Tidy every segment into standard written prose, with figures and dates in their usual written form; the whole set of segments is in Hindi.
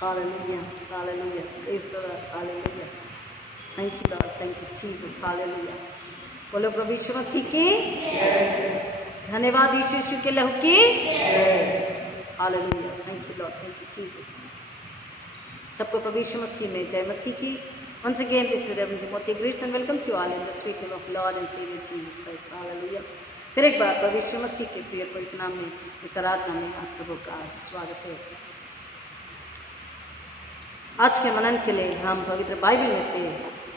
Hallelujah. Hallelujah. Praise the Lord. Hallelujah. Thank you, Lord. Thank you, Jesus. Hallelujah. बोलो प्रभु यीशु मसीह की जय। धन्यवाद यीशु के लहू की जय। Hallelujah. Thank you Lord. Thank you Jesus. सबको प्रभु यीशु मसीह में जय मसीह की। Once again, this is Reverend Timothy greets and welcomes you all in the sweet name of Lord and Savior Jesus Christ. Hallelujah. फिर एक बार प्रभु यीशु मसीह के प्रिय पवित्र नाम में इस आराधना में आप सबों का स्वागत है। आज के मनन के लिए हम पवित्र बाइबल में से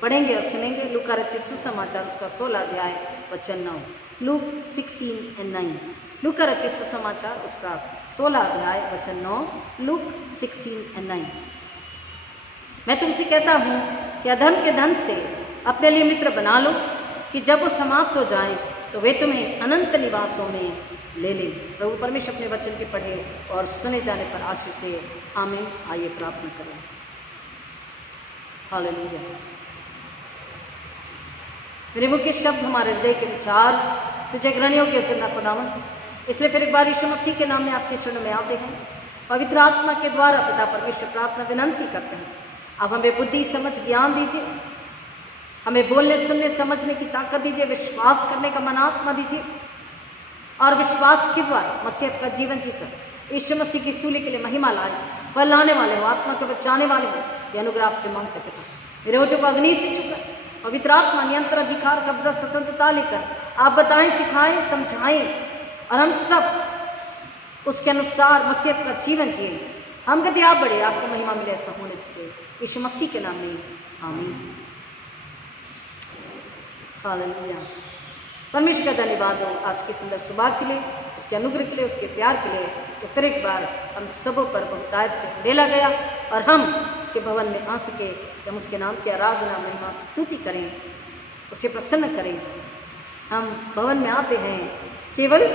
पढ़ेंगे और सुनेंगे लूका रचित सुसमाचार उसका 16 अध्याय वचन 9। लूक 16:9। लूका रचित सुसमाचार उसका 16 अध्याय वचन 9। लूक 16:9। मैं तुमसे कहता हूँ कि अधर्म के धन से अपने लिए मित्र बना लो कि जब वो समाप्त हो जाएं तो वे तुम्हें अनंत निवासों में ले लें। प्रभु परमेश्वर अपने वचन के पढ़े और सुने जाने पर आशीष दे। आमीन। आइए प्रार्थना करें। हालेलुया। मेरे मुख के शब्द हमारे हृदय के विचार तुझे ग्रहणियों के सुनना खुदावन। इसलिए फिर एक बार यीशु मसीह के नाम में आपके चरणों में आते हैं। पवित्र आत्मा के द्वारा पिता परमेश्वर प्रार्थना विनंती करते हैं। अब हमें बुद्धि समझ ज्ञान दीजिए, हमें बोलने सुनने समझने की ताकत दीजिए, विश्वास करने का मन आत्मा दीजिए और विश्वास के द्वारा मसीहत का जीवन जीकर यीशु मसीह की सूली के लिए महिमा लाए, फल लाने वाले हो, आत्मा के बचाने वाले हो। ये अनुग्रह आपसे मांगते पिता। मेरे होठों को अग्नि से छूकर पवित्र आत्मा नियंत्रण अधिकार कब्जा स्वतंत्रता लेकर आप बताएं, सिखाएं, समझाएं और हम सब उसके अनुसार मसीहत का जीवन जिए। हम कहते आप बड़े, आपको महिमा मिले, ऐसा होने दीजिए यीशु मसीह के नाम में आमीन। हालेलुया। परमेश्वर का धन्यवाद हो आज की सुंदर सुबह के लिए, उसके अनुग्रह के लिए, उसके प्यार के लिए कि फिर एक बार हम सबों पर बहुतायत से डेला गया और हम उसके भवन में आ सके। हम उसके नाम की आराधना महिमा स्तुति करें, उसे प्रसन्न करें। हम भवन में आते हैं केवल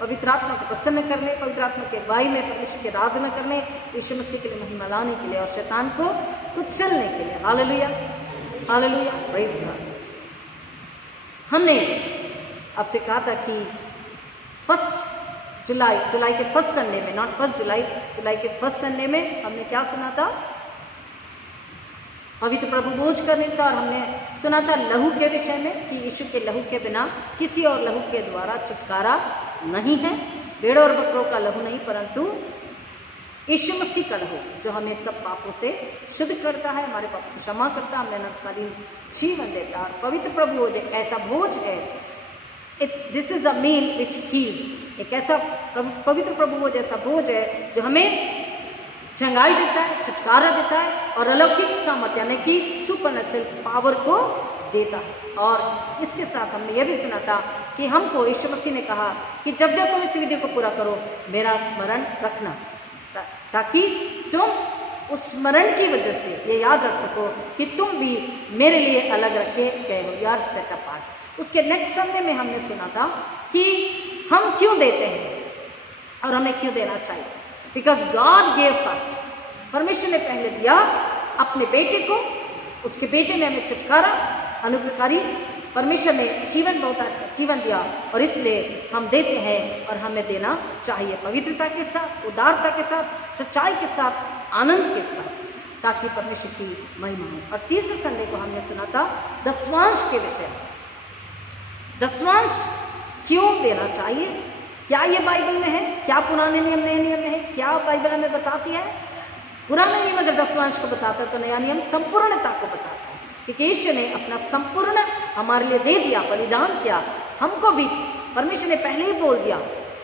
पवित्र आत्मा को प्रसन्न करने, पवित्र आत्मा के अगुवाई में परमेश्वर की आराधना करने, यीशु मसीह के लिए महिमा लाने के लिए और शैतान को कुचलने के लिए। हालेलुया। हालेलुया। Praise God. हमने आपसे कहा था कि 1 जुलाई के फर्स्ट संडे में, नॉट 1 जुलाई के फर्स्ट संडे में हमने क्या सुना था? पवित्र प्रभु बोझ का नेता। और हमने सुना था लहू के विषय में कि यीशु के लहू के बिना किसी और लहू के द्वारा छुटकारा नहीं है। भेड़ों और बकरों का लहू नहीं, परंतु यीशु मसीह का लहू जो हमें सब पापों से शुद्ध करता है, हमारे पापों को क्षमा करता है, हमें अनंतकालीन जीवन देता है। और पवित्र प्रभु एक ऐसा भोज है, this is a meal which heals. एक ऐसा पवित्र प्रभु वो जैसा भोज है जो हमें चंगाई देता है, छुटकारा देता है और अलौकिक सामर्थ यानी कि सुपरनैचुरल पावर को देता है। और इसके साथ हमने यह भी सुना था कि हमको यीशु मसीह ने कहा कि जब जब तुम इस विधि को पूरा करो मेरा स्मरण रखना, ताकि तुम उस स्मरण की वजह से ये याद रख सको कि तुम भी मेरे लिए अलग रखे गए हो, यू आर सेट अपार्ट। उसके नेक्स्ट संडे में हमने सुना था कि हम क्यों देते हैं और हमें क्यों देना चाहिए। Because God gave first. परमेश्वर ने पहले दिया अपने बेटे को, उसके बेटे ने हमें छुटकारा, अनुग्रहकारी परमेश्वर ने जीवन बहुत जीवन दिया और इसलिए हम देते हैं और हमें देना चाहिए पवित्रता के साथ, उदारता के साथ, सच्चाई के साथ, आनंद के साथ, ताकि परमेश्वर की महिमा हो। और तीसरे संडे को हमने सुना था दशवांश के विषय में। दशवांश क्यों देना चाहिए, क्या ये बाइबल में है, क्या पुराने नियम नए नियम में है, क्या बाइबल हमें बताती है? पुराना नियम अगर दशवांश को बताता तो नया नियम संपूर्णता को बताता है, क्योंकि ईश्वर ने अपना संपूर्ण हमारे लिए दे दिया, बलिदान किया। हमको भी परमेश्वर ने पहले ही बोल दिया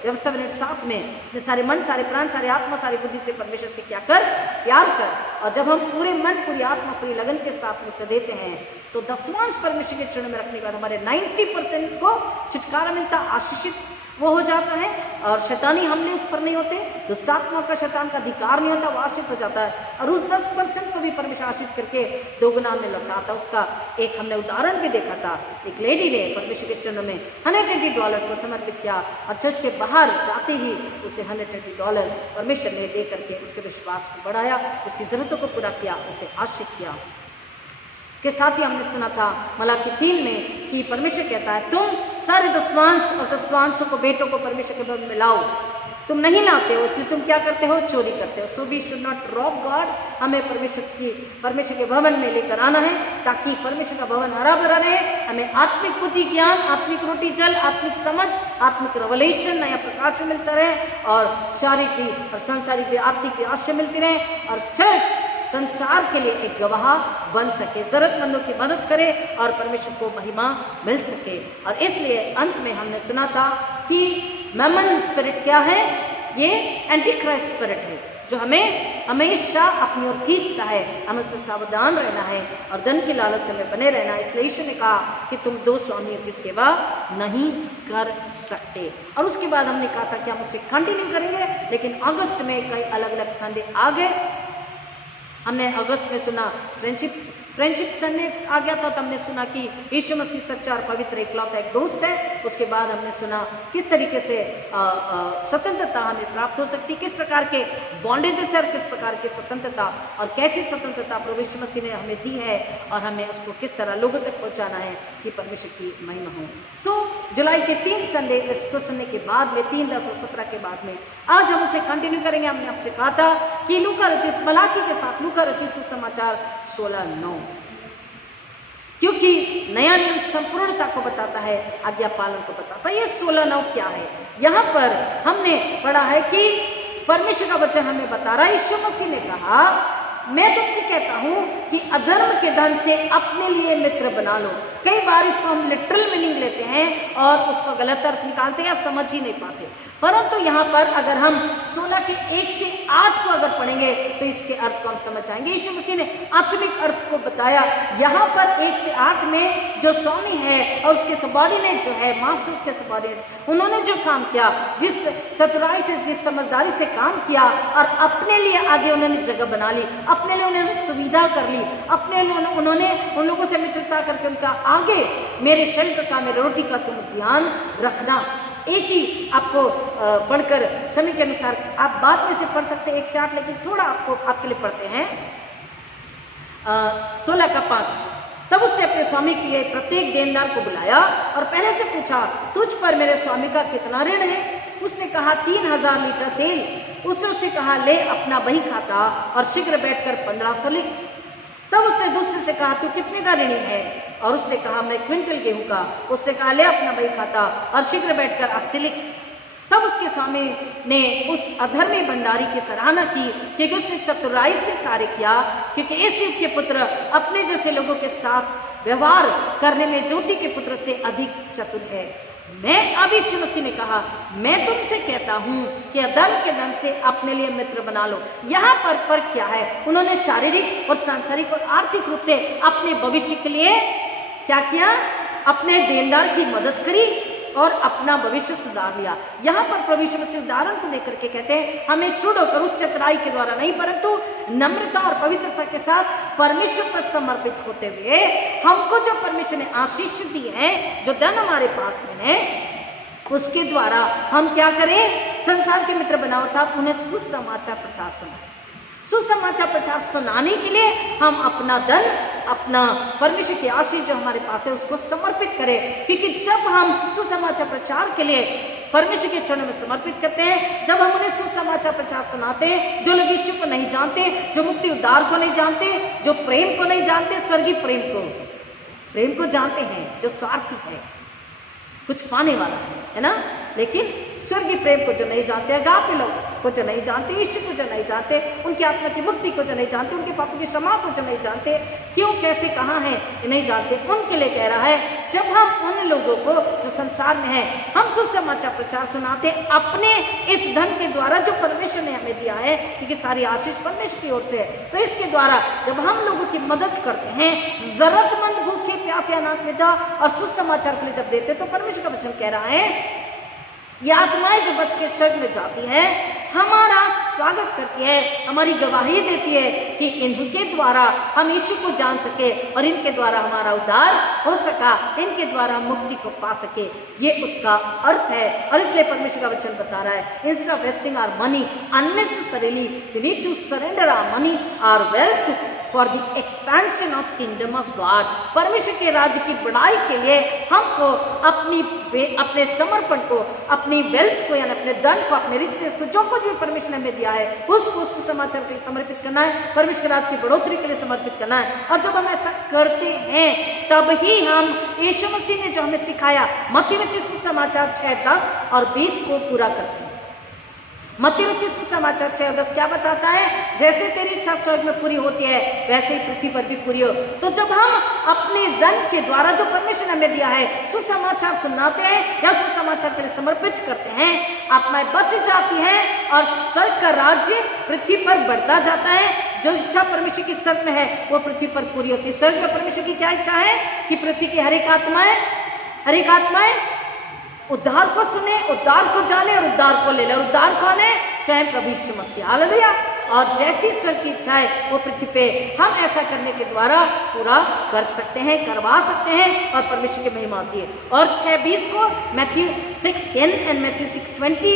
व्यवस्था 7 में अपने सारे मन, सारे प्राण, सारे आत्मा, सारी बुद्धि से परमेश्वर से क्या कर, प्यार कर। और जब हम पूरे मन, पूरी आत्मा, पूरी लगन के साथ उसे देते हैं तो दशवांश परमेश्वर के चरण में रखने के बाद हमारे 90% को छुटकारा मिलता, आशीषित वो हो जाता है और शैतानी हमले उस पर नहीं होते, दुष्टात्मा का, शैतान का अधिकार नहीं होता, वो आश्रित हो जाता है। और उस 10% को भी परमेश्वर आश्रित करके दोगुना में लौटाता। उसका एक हमने उदाहरण भी देखा था। एक लेडी ने परमेश्वर के चरणों में $120 को समर्पित किया और चर्च के बाहर जाते ही उसे $120 परमेश्वर ने दे करके उसके विश्वास को बढ़ाया, उसकी ज़रूरतों को पूरा किया, उसे आश्रित किया। इसके साथ ही हमने सुना था मलाकी 3 में कि परमेश्वर कहता है तुम सारे दशवांश और दशवांशों को, बेटों को परमेश्वर के भवन में लाओ, तुम नहीं लाते हो इसलिए तुम क्या करते हो, चोरी करते हो। So we should not rob God. हमें परमेश्वर के भवन में लेकर आना है ताकि परमेश्वर का भवन हरा भरा रहे। हमें आत्मिक बुद्धि ज्ञान, आत्मिक रोटी जल, आत्मिक समझ, आत्मिक रेवलेशन, नया प्रकाश मिलता रहे और शारीरिक भी और सांसारिक भी आर्थिक भी आश्रय मिलती रहे और चर्च संसार के लिए एक गवाह बन सके, जरूरतमंदों की मदद करे और परमेश्वर को महिमा मिल सके। और इसलिए अंत में हमने सुना था कि मैमन स्पिरिट क्या है, ये एंटी क्राइस्ट स्पिरिट है जो हमें हमेशा अपनी ओर खींचता है। हमें उससे सावधान रहना है और धन की लालच में बने रहना है। इसलिए यीशु ने कहा कि तुम दो स्वामियों की सेवा नहीं कर सकते। और उसके बाद हमने कहा था कि हम उसे कंटिन्यू करेंगे, लेकिन अगस्त में कई अलग अलग संडे आ गए। हमने अगस्त में सुना फ्रेंडशिप संडे आ गया था, तो हमने सुना कि यीशु मसीह सच्चा और पवित्र इकलौता एक दोस्त है। उसके बाद हमने सुना किस तरीके से स्वतंत्रता हमें प्राप्त हो सकती, किस प्रकार के बॉन्डेजेस है और किस प्रकार की स्वतंत्रता और कैसी स्वतंत्रता प्रभु यीशु मसीह ने हमें दी है और हमें उसको किस तरह लोगों तक पहुंचाना है कि परमेश्वर की महिमा हो। सो जुलाई के 3 संडे इसको सुनने के बाद में 3, 10 और 17 के बाद में आज हम उसे कंटिन्यू करेंगे। हमने आपसे कहा था कि लूका रचित मलाकी के साथ लूका रचित सुसमाचार 16:9, क्योंकि नया नियम संपूर्णता को बताता है, आज्ञा पालन को बताता है। ये 16:9 क्या है? यहाँ पर हमने पढ़ा है कि परमेश्वर का वचन हमें बता रहा है, यीशु मसीह ने कहा मैं तुमसे कहता हूं कि अधर्म के धन से अपने लिए मित्र बना लो। कई बार इसको हम लिटरल मीनिंग लेते हैं और उसका गलत अर्थ निकालते हैं या समझ ही नहीं पाते, परंतु यहाँ पर अगर हम 16 के 1 से 8 को अगर पढ़ेंगे तो इसके अर्थ को हम समझ जाएंगे। यीशु मसीह ने आत्मिक अर्थ को बताया। यहाँ पर 1 से 8 में जो स्वामी है और उसके सबॉर्डिनेट जो है, मास्टर उसके सबॉर्डिनेट, उन्होंने जो काम किया, जिस चतुराई से, जिस समझदारी से काम किया और अपने लिए आगे उन्होंने जगह बना ली, अपने लिए उन्होंने सुविधा कर ली, अपने उन्होंने उन लोगों से मित्रता करके उनका आगे मेरे शरीर का, मेरे रोटी का तुम ध्यान रखना। एक ही आपको पढ़कर समय के अनुसार आप बाद में से पढ़ सकते हैं 1 से 8, लेकिन थोड़ा आपको आपके लिए पढ़ते हैं 16 का 5। तब उसने अपने स्वामी के लिए प्रत्येक देनदार को बुलाया और पहले से पूछा, तुझ पर मेरे स्वामी का कितना ऋण है? उसने कहा 3000 लीटर तेल। उसने उससे कहा ले अपना बही खाता और शीघ्र बैठकर 1500 लिख। तब उसने दूसरे से कहा तू कितने का ऋणी है? और उसने कहा मैं क्विंटल गेहूं का। उसने कहा ले अपना बही खाता और शीघ्र बैठकर 80 लिख। तब उसके स्वामी ने उस अधर्मी भंडारी की सराहना की क्योंकि उसने चतुराई से कार्य किया, क्योंकि इस युग के पुत्र अपने जैसे लोगों के साथ व्यवहार करने में ज्योति के पुत्र से अधिक चतुर है। मैं अब यीशु मसीह ने कहा मैं तुमसे कहता हूं कि अधर्म के धन से अपने लिए मित्र बना लो। यहाँ पर फर्क क्या है? उन्होंने शारीरिक और सांसारिक और आर्थिक रूप से अपने भविष्य के लिए क्या किया? अपने देनदार की मदद करी और अपना भविष्य सुधार लिया। यहाँ पर प्रभु यीशु मसीह उदाहरण को लेकर के कहते हैं हमें शुद्ध होकर उस चतुराई के द्वारा नहीं, परंतु नम्रता और पवित्रता के साथ परमेश्वर पर समर्पित होते हुए हमको जो परमेश्वर ने आशीष दी है, जो धन हमारे पास में है, उसके द्वारा हम क्या करें? संसार के मित्र बनाओ था उन्हें सुसमाचार प्रचार सुनाए। सुसमाचार प्रचार सुनाने के लिए हम अपना धन, अपना परमेश्वर की आशीष जो हमारे पास है उसको समर्पित करें, क्योंकि जब हम सुसमाचार प्रचार के लिए परमेश्वर के चरणों में समर्पित करते हैं, जब हम उन्हें सुसमाचार प्रचार सुनाते हैं, जो लोग यीशु को नहीं जानते, जो मुक्ति उद्धार को नहीं जानते, जो प्रेम को नहीं जानते, स्वर्गीय प्रेम को जानते हैं, जो स्वार्थी है, कुछ पाने वाला है ना, लेकिन स्वर्गीय प्रेम को जो नहीं जानते, अगापे लोग को जो नहीं जानते, यीशु को जो नहीं जानते, उनकी आत्मा की मुक्ति को जो नहीं जानते, उनके पापों की क्षमा को जो नहीं जानते, क्यों, कैसे, कहाँ है ये नहीं जानते, उनके लिए कह रहा है जब हम उन लोगों को जो संसार में है हम सुसमाचार प्रचार सुनाते अपने इस धन के द्वारा जो परमेश्वर ने हमें दिया है, क्योंकि सारी आशीष परमेश्वर की ओर से है, तो इसके द्वारा जब हम लोगों की मदद करते हैं, जरूरतमंद, भूखे, प्यासे, अनाथ, विधवा और सुसमाचार के लिए जब देते, तो परमेश्वर का वचन कह रहा है ये आत्माएं जो बच के स्वर्ग में जाती हैं हमारा स्वागत करती है, हमारी गवाही देती है कि इनके द्वारा हम यीशु को जान सके और इनके द्वारा हमारा उद्धार हो सका, इनके द्वारा मुक्ति को पा सके। ये उसका अर्थ है। और इसलिए परमेश्वर का वचन बता रहा है instead of wasting our money unnecessarily we need to surrender our money, our wealth for the expansion of kingdom of God, परमेश्वर के राज्य की बढ़ाई के लिए हमको अपने समर्पण को, अपनी वेल्थ को, यानी अपने धन को, अपने रिचनेस को, जो कुछ भी परमेश्वर ने हमें दिया है उसको सुसमाचार के लिए समर्पित करना है, परमेश्वर के राज्य की बढ़ोतरी के लिए समर्पित करना है। और जब हम ऐसा करते हैं तब ही हम यीशु मसीह ने जो हमें सिखाया मत्ती रचित सुसमाचार 6:10 और 20 को पूरा करते हैं। मत्ती रचित सुसमाचार 6:10 क्या बताता है? जैसे तेरी इच्छा स्वर्ग में पूरी होती है वैसे ही पृथ्वी पर भी पूरी हो। तो जब हम अपने धन के द्वारा जो परमेश्वर ने हमें दिया है सुसमाचार सुनाते हैं या सुसमाचार के लिए समर्पित करते हैं, आत्माएं बच जाती हैं और स्वर्ग का राज्य पृथ्वी पर बढ़ता जाता है। जो इच्छा परमेश्वर की स्वर्ग में है वो पृथ्वी पर पूरी होती है। स्वर्ग में परमेश्वर की क्या इच्छा है कि पृथ्वी की हर एक आत्माएं उद्धार को सुने, उद्धार को जाने और उद्धार को ले ले। उद्धार कौन है? स्वयं प्रभु यीशु मसीह। हालेलुया। और जैसी स्वर्ग की इच्छा है वो पृथ्वी पे हम ऐसा करने के द्वारा पूरा कर सकते हैं, करवा सकते हैं और परमेश्वर की महिमा होती है। और 6:20 को मैथ्यू 6:10 एंड मैथ्यू 6:20,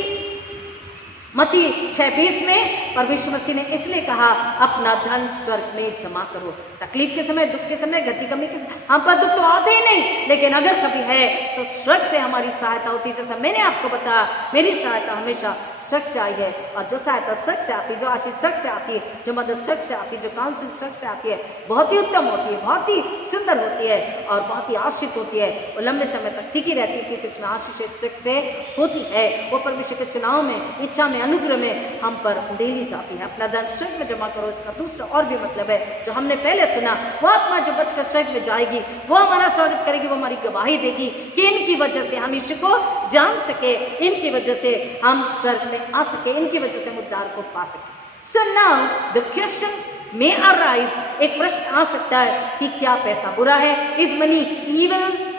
मत्ती 6:20 में परमेश्वर मसीह ने इसलिए कहा अपना धन स्वर्ग में जमा करो। तकलीफ के समय, दुख के समय, गति कमी के समय हम पर दुख तो आते ही नहीं, लेकिन अगर कभी है तो स्वर्ग से हमारी सहायता होती है। जैसा मैंने आपको बताया मेरी सहायता हमेशा स्वर्ग से आई है, और जो सहायता स्वर्ग से आती है, जो आशीष स्वर्ग से आती है, जो मदद स्वर्ग से आती है, जो काउंसिल स्वर्ग से आती है, बहुत ही उत्तम होती है, बहुत ही सुंदर होती है और बहुत ही आश्रित होती है। वो लंबे समय तक टिकी रहती है क्योंकि इसमें आशीष स्वर्ग से होती है। वो परमेश्वर के चुनाव में, इच्छा में, अनुग्रह में हम पर उड़ेली जाती है। अपना धन स्वर्ग में जमा करो, इसका दूसरा और भी मतलब है जो हमने पहले सुना, वो आत्मा जो बचकर स्वर्ग में जाएगी वो हमारा स्वागत करेगी, वो हमारी गवाही देगी कि इनकी वजह से हम यीशु को जान सके, इनकी वजह से हम स्वर्ग में आ सके, इनकी वजह से हम उद्धार को पा सके। सो now the question may arise, एक प्रश्न आ सकता है कि क्या पैसा बुरा है? Is money evil?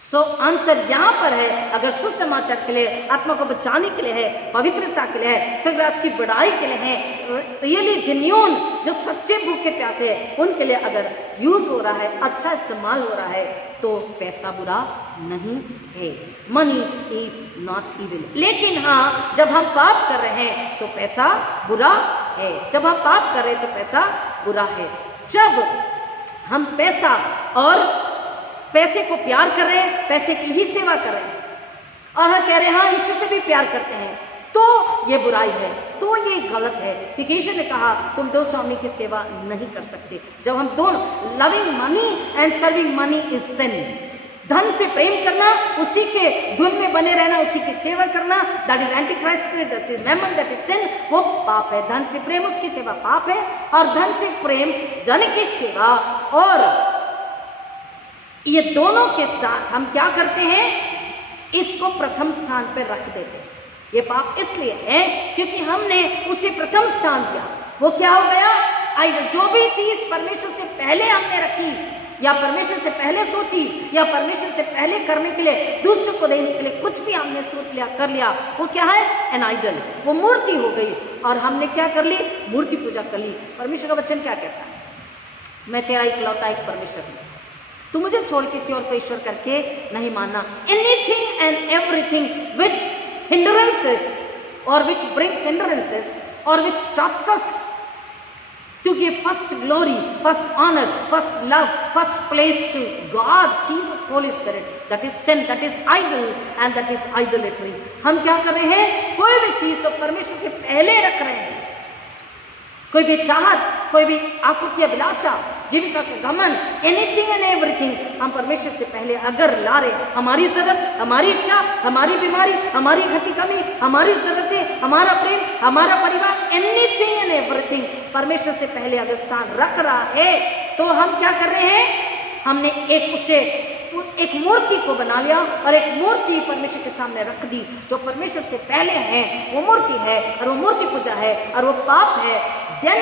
So answer यहाँ पर है, अगर सुसमाचार के लिए, आत्मा को बचाने के लिए है, पवित्रता के लिए है, स्वर्गराज की बढ़ाई के लिए है, रियली जेन्युइन जो सच्चे भूखे प्यासे है उनके लिए अगर यूज हो रहा है, अच्छा इस्तेमाल हो रहा है, तो पैसा बुरा नहीं है। Money is not evil. लेकिन हाँ, जब हम पाप कर रहे हैं तो पैसा बुरा है। जब हम पाप कर रहे हैं तो पैसा बुरा है। जब हम पैसा और पैसे को प्यार कर रहे हैं, पैसे की ही सेवा कर रहे हैं और हम कह रहे हैं हाँ यीशु से भी प्यार करते हैं, तो ये बुराई है, तो ये गलत है। क्योंकि यीशु ने कहा तुम दो स्वामी की सेवा नहीं कर सकते। जब हम दोनों, loving money and serving money is sin. धन से प्रेम करना, उसी के धुन में बने रहना, उसी की सेवा करना, that is antichrist spirit, that is mammon, that is sin, वो पाप है। धन से प्रेम, उसकी सेवा पाप है। और धन से प्रेम, धन की सेवा और ये दोनों के साथ हम क्या करते हैं? इसको प्रथम स्थान पर रख देते हैं। ये पाप इसलिए है क्योंकि हमने उसे प्रथम स्थान दिया। वो क्या हो गया? आइडल। जो भी चीज परमेश्वर से पहले हमने रखी या परमेश्वर से पहले सोची या परमेश्वर से पहले करने के लिए, दूसरों को देने के लिए कुछ भी हमने सोच लिया, कर लिया, वो क्या है? An idol. वो मूर्ति हो गई और हमने क्या कर ली? मूर्ति पूजा कर ली। परमेश्वर का वचन क्या कहता है? मैं तेरा इकलौता एक परमेश्वर हूँ, तू मुझे छोड़ किसी और को ईश्वर करके नहीं मानना। Anything and everything which hindrances और विच ब्रिंग्स हिंड्रेंसेस और which stops us to give first glory, first honor, first love, first place to God, Jesus, Holy Spirit, that is sin, that is idol and that is idolatry। हम क्या कर रहे हैं? कोई भी चीज तो परमेश्वर से पहले रख रहे हैं। कोई भी चाहत, कोई भी आकृति, अभिलाषा, जीविका का घमंड, एनीथिंग एंड एवरीथिंग हम परमेश्वर से पहले अगर ला रहे, हमारी जरूरत, हमारी इच्छा, हमारी बीमारी, हमारी घटी कमी, हमारी जरूरतें, हमारा प्रेम, हमारा परिवार, एनीथिंग एंड एवरीथिंग परमेश्वर से पहले अगर स्थान रख रहा है, तो हम क्या कर रहे हैं? हमने एक मूर्ति को बना लिया और एक मूर्ति परमेश्वर के सामने रख दी। जो परमेश्वर से पहले है वो मूर्ति है और वो मूर्ति पूजा है और वो पाप है। Then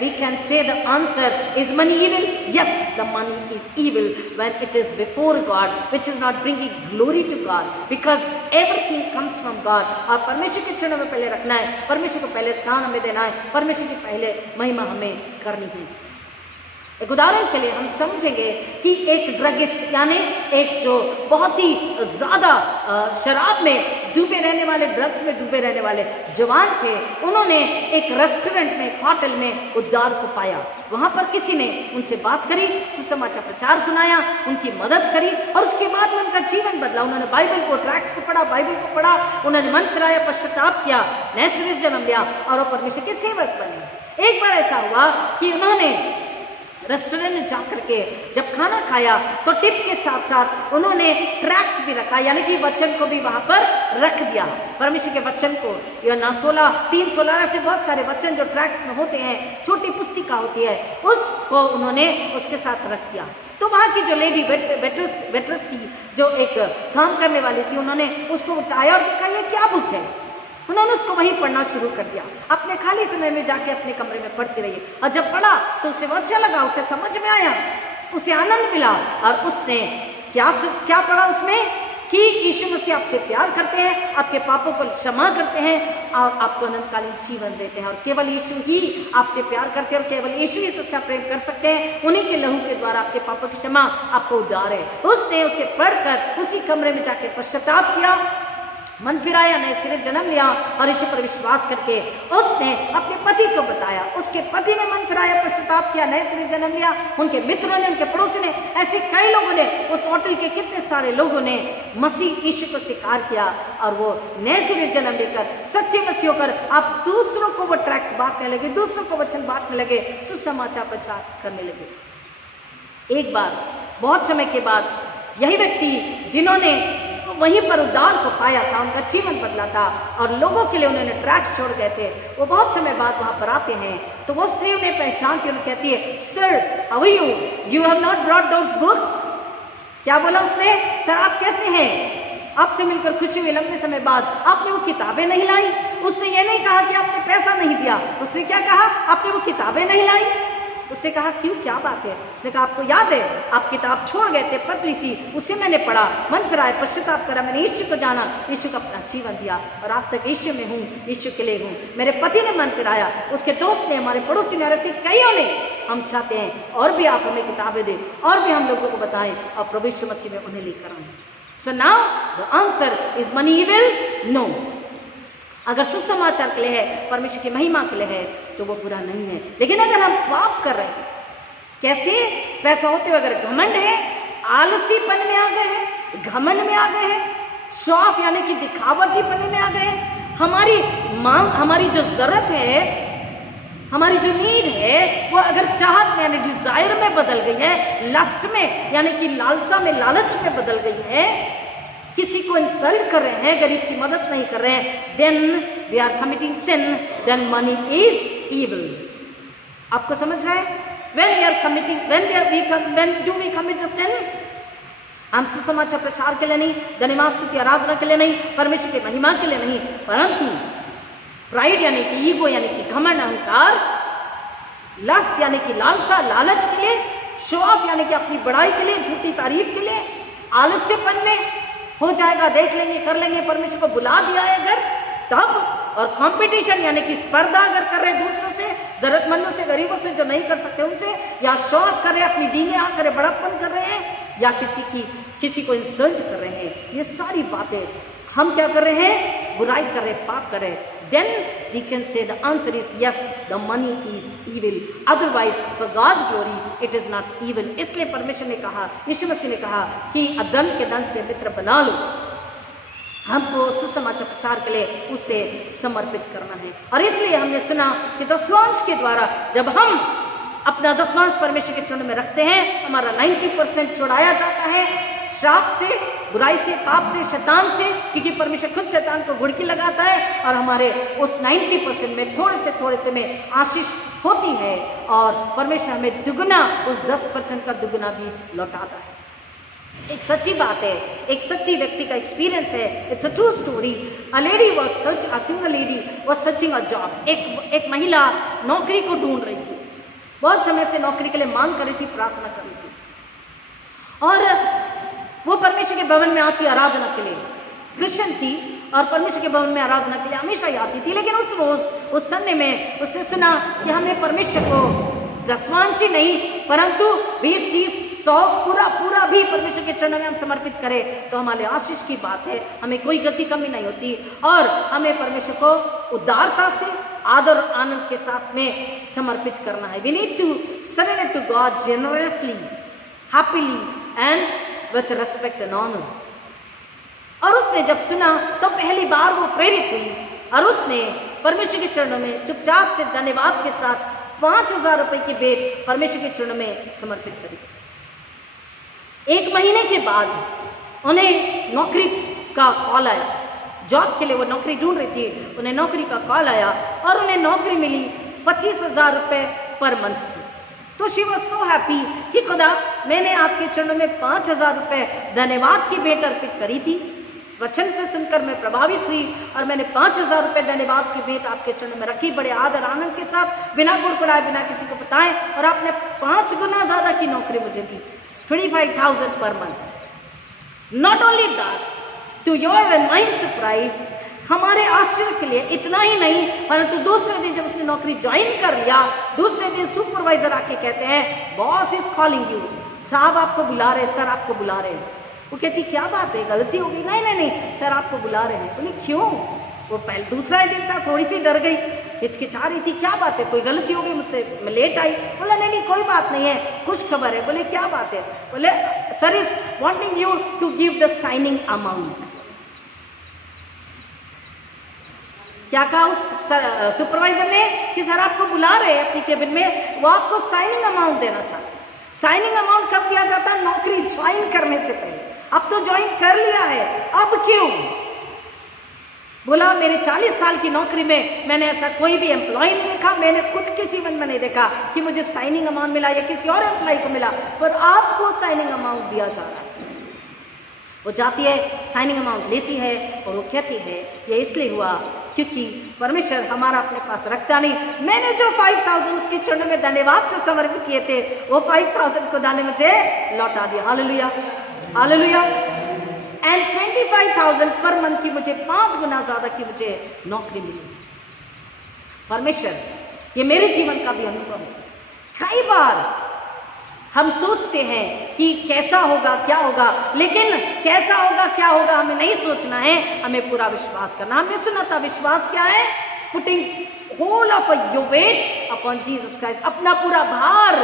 we can say the answer, is money evil? Yes, the money is evil when it is before God, which is not bringing glory to God, because everything comes from God। और परमेश्वर के चरणों में पहले रखना है, परमेश्वर को पहले स्थान हमें देना है, परमेश्वर की पहले महिमा हमें करनी है। एक उदाहरण के लिए हम समझेंगे कि एक ड्रगिस्ट यानी एक जो बहुत ही ज़्यादा शराब में डूबे रहने वाले, ड्रग्स में डूबे रहने वाले जवान थे, उन्होंने एक रेस्टोरेंट में, एक होटल में उद्धार को पाया। वहाँ पर किसी ने उनसे बात करी, सुसमाचार प्रचार सुनाया, उनकी मदद करी और उसके बाद में उनका जीवन बदला। उन्होंने बाइबल को, ट्रैक्ट्स को पढ़ा, बाइबल को पढ़ा, उन्होंने मन फिराया, पश्चाताप किया, नए सिरे से जन्म लिया और वो परमेश्वर के सेवक बने। एक बार ऐसा हुआ कि उन्होंने रेस्टोरेंट में जाकर के जब खाना खाया तो टिप के साथ साथ उन्होंने ट्रैक्ट्स भी रखा, यानी कि वचन को भी वहां पर रख दिया, परमेश्वर के वचन को। या 316 ऐसे बहुत सारे वचन जो ट्रैक्ट्स में होते हैं, छोटी पुस्तिका होती है, उसको उन्होंने उसके साथ रख दिया। तो वहाँ की जो लेडी वेटर्स थी, जो एक काम करने वाली थी, उन्होंने उसको उठाया और देखा ये क्या बुक है। उन्होंने उसको वहीं पढ़ना शुरू कर दिया। अपने खाली समय में जाके अपने कमरे में पढ़ती रही और जब पढ़ा तो उसे वो अच्छा लगा, उसे समझ में आया, उसे आनंद मिला और उसने क्या पढ़ा उसमें कि यीशु मसीह आपसे प्यार करते हैं, आपके पापों को क्षमा करते हैं और आपको अनंतकालीन जीवन देते हैं और केवल यीशु ही आपसे प्यार करते हैं और केवल यीशु ही सच्चा प्रेम कर सकते हैं। उन्हीं के लहू के द्वारा आपके पापों की क्षमा आपको उद्धार है। उसने उसे पढ़कर उसी कमरे में जाके पश्चाताप किया, मन फिराया, नए सिरे जन्म लिया और यीशु पर विश्वास करके उसने अपने पति को बताया। उसके पति ने मन फिराया, पश्चाताप किया, नए सिरे जन्म लिया। उनके मित्रों ने, उनके पड़ोसी ने, ऐसे कई लोगों ने, उस होटल के कितने सारे लोगों ने मसीह यीशु को स्वीकार किया और वो नए सिरे जन्म लेकर सच्चे मसीह होकर आप दूसरों को वो ट्रैक्ट्स बांटने लगे, दूसरों को वचन बांटने लगे, सुसमाचार प्रचार करने लगे। एक बार बहुत समय के बाद यही व्यक्ति जिन्होंने वहीं पर उद्धार को पाया था, उनका जीवन बदला था और लोगों के लिए उन्होंने ट्रैक्ट्स छोड़ गए थे, वो बहुत समय बाद वहाँ पर आते हैं तो वो स्त्री उन्हें पहचान के उन्हें कहती है, sir how are you have not brought those books. क्या बोला उसने? सर आप कैसे हैं? आपसे मिलकर खुशी हुई, लंबे समय बाद आपने वो किताबें नहीं लाई। उसने ये नहीं कहा कि आपने पैसा नहीं दिया, उसने क्या कहा? आपने वो किताबें नहीं लाई। उसने कहा क्यों, क्या बात है? उसने कहा आपको याद है आप किताब छोड़ गए थे पतली सी, उसे मैंने पढ़ा, मन फिराया, पश्चाताप करा, मैंने यीशु को जाना, यीशु का अपना जीवन दिया और आज तक यीशु में हूँ, यीशु के लिए हूँ। मेरे पति ने मन फिराया, उसके दोस्त ने, हमारे पड़ोसी ने, ऐसे कईयों ने। हम चाहते हैं और भी आप हमें किताबें दें और भी हम लोगों को बताएं और प्रभु यीशु मसीह में उन्हें लेकर आएं। So now the answer is money evil? No. अगर सुसमाचार के लिए है, परमेश्वर की महिमा के लिए है तो वो बुरा नहीं है। लेकिन अगर हम पाप कर रहे हैं, कैसे? पैसा होते हुए अगर घमंड है, आलसीपन में आ गए हैं, घमंड में आ गए हैं, शो ऑफ यानी कि दिखावटीपन में आ गए हैं, हमारी मांग, हमारी जो जरूरत है, हमारी जो नीड है वो अगर चाहत में यानी डिजायर में बदल गई है, लस्ट में यानी कि लालसा में, लालच में बदल गई है, किसी को इंसल्ट कर रहे हैं, गरीब की मदद नहीं कर रहे हैं, then we are committing sin, then money is evil. आपको समझ रहा है? when we are committing, when do we commit the sin? हम सुसमाचार प्रचार के लिए नहीं, धन्यवाद की आराधना के लिए नहीं, परमेश्वर की महिमा के लिए नहीं, परंतु प्राइड यानी कि ईगो यानी कि घमंड, अहंकार, लस्ट यानी कि लालसा, लालच के लिए, शो ऑफ यानी कि अपनी बड़ाई के लिए, झूठी तारीफ के लिए, आलस्यपन में हो जाएगा, देख लेंगे, कर लेंगे, परमेश्वर को बुला दिया है अगर तब, और कंपटीशन यानी कि स्पर्धा अगर कर रहे दूसरों से, जरूरतमंदों से, गरीबों से, जो नहीं कर सकते उनसे, या शो ऑफ कर रहे, अपनी डींगे आ कर बड़प्पन कर रहे हैं, या किसी को इंसल्ट कर रहे हैं, ये सारी बातें हम क्या कर रहे हैं? बुराई कर रहे, पाप कर रहे। Then we can say the answer is yes, the money is evil. Otherwise, for God's glory, it is not evil. इसलिए परमेश्वर ने कहा, यीशु मसीह ने कहा कि धन के धन से मित्र बना लो। हमको सुसमाचार प्रचार के लिए उसे समर्पित करना है। और इसलिए हमने सुना कि दशवांश के द्वारा जब हम अपना दशवांश परमेश्वर के चरण में रखते हैं, हमारा 90% छुड़ाया जाता है श्राप से, बुराई से, पाप से, शैतान से, क्योंकि परमेश्वर खुद शैतान को घुड़की लगाता है और हमारे उस 90% में थोड़े से में आशीष होती है और परमेश्वर हमें दुगना, उस 10% का दुगना भी लौटाता है। एक सच्ची बात है, एक सच्ची व्यक्ति का एक्सपीरियंस है। It's a true story. A single lady was searching a job. एक महिला नौकरी को ढूंढ रही थी, बहुत समय से नौकरी के लिए मांग कर रही थी, प्रार्थना कर रही थी, और वो परमेश्वर के भवन में आती आराधना के लिए, क्रिश्चियन थी और परमेश्वर के भवन में आराधना के लिए हमेशा ही आती थी। लेकिन उस रोज, उस संडे में उसने सुना कि हमें परमेश्वर को दसवांश ही नहीं परंतु 20, 30, 100 पूरा भी परमेश्वर के चरणों में हम समर्पित करें तो हमारे आशीष की बात है। हमें कोई गति कमी नहीं होती और हमें परमेश्वर को उदारता से आदर और आनंद के साथ में समर्पित करना है। We need to surrender to God generously, happily and with respect and honour. और उसने जब सुना तो पहली बार वो प्रेरित हुई और उसने परमेश्वर के चरणों में चुपचाप से धन्यवाद के साथ 5,000 रुपए की भेंट परमेश्वर के चरणों में समर्पित करी। 1 महीने के बाद उन्हें नौकरी का कॉल आया। जॉब के लिए वो नौकरी ढूंढ रही थी, उन्हें नौकरी का कॉल आया और उन्हें नौकरी मिली 25,000 रुपये पर मंथ की। तो शी वॉज सो हैप्पी कि खुदा मैंने आपके चरणों में 5,000 रुपये धन्यवाद की भेंट अर्पित करी थी। वचन से सुनकर मैं प्रभावित हुई और मैंने 5,000 रुपये धन्यवाद की भेंट आपके चरणों में रखी, बड़े आदर आनंद के साथ, बिना कुड़कुड़ाए, बिना किसी को बताए, और आपने 5 गुना ज्यादा की नौकरी मुझे दी, 25,000 per month. Not only that, to your and my surprise, हमारे आश्चर्य के लिए इतना ही नहीं परंतु दूसरे दिन जब उसने नौकरी ज्वाइन कर लिया, दूसरे दिन सुपरवाइजर आके कहते हैं बॉस इज कॉलिंग यू, साहब आपको बुला रहे, सर आपको बुला रहे हैं। वो कहती क्या बात है, गलती हो गई? नहीं सर आपको बुला रहे हैं। बोले क्यों? वो पहले दूसरा दिन था, थोड़ी सी डर गई, हिचकिचा रही थी, क्या बात है, कोई गलती हो गई मुझसे, मैं लेट आई? बोला नहीं कोई बात नहीं है, खुश खबर है। बोले क्या बात है? बोले sir is wanting you to give the signing amount. क्या कहा उस सुपरवाइजर ने कि सर आपको बुला रहे हैं अपनी केबिन में, वो आपको साइनिंग अमाउंट देना चाहते। साइनिंग अमाउंट कब दिया जाता है? नौकरी ज्वाइन करने से पहले। अब तो ज्वाइन कर लिया है, अब क्यों? बोला मेरे 40 साल की नौकरी में मैंने ऐसा कोई भी एम्प्लॉय नहीं देखा, मैंने खुद के जीवन में नहीं देखा कि मुझे साइनिंग अमाउंट मिला या किसी और एम्प्लॉय को मिला, पर आपको साइनिंग अमाउंट दिया जा रहा है। वो जाती है, साइनिंग अमाउंट लेती है और वो कहती है ये इसलिए हुआ क्योंकि परमेश्वर हमारा अपने पास रखता नहीं। मैंने जो 5,000 उसके चरणों में धन्यवाद से समर्पित किए थे, वो 5,000 को दाने मुझे लौटा दिया। Hallelujah, hallelujah. And 25,000 per month की मुझे 5 गुना ज्यादा की मुझे नौकरी मिली। परमेश्वर, ये मेरे जीवन का भी अनुभव है। कई बार हम सोचते हैं कि कैसा होगा क्या होगा, लेकिन कैसा होगा क्या होगा हमें नहीं सोचना है, हमें पूरा विश्वास करना। हमने सुना था विश्वास क्या है? Putting whole of your weight upon Jesus Christ, अपना पूरा भार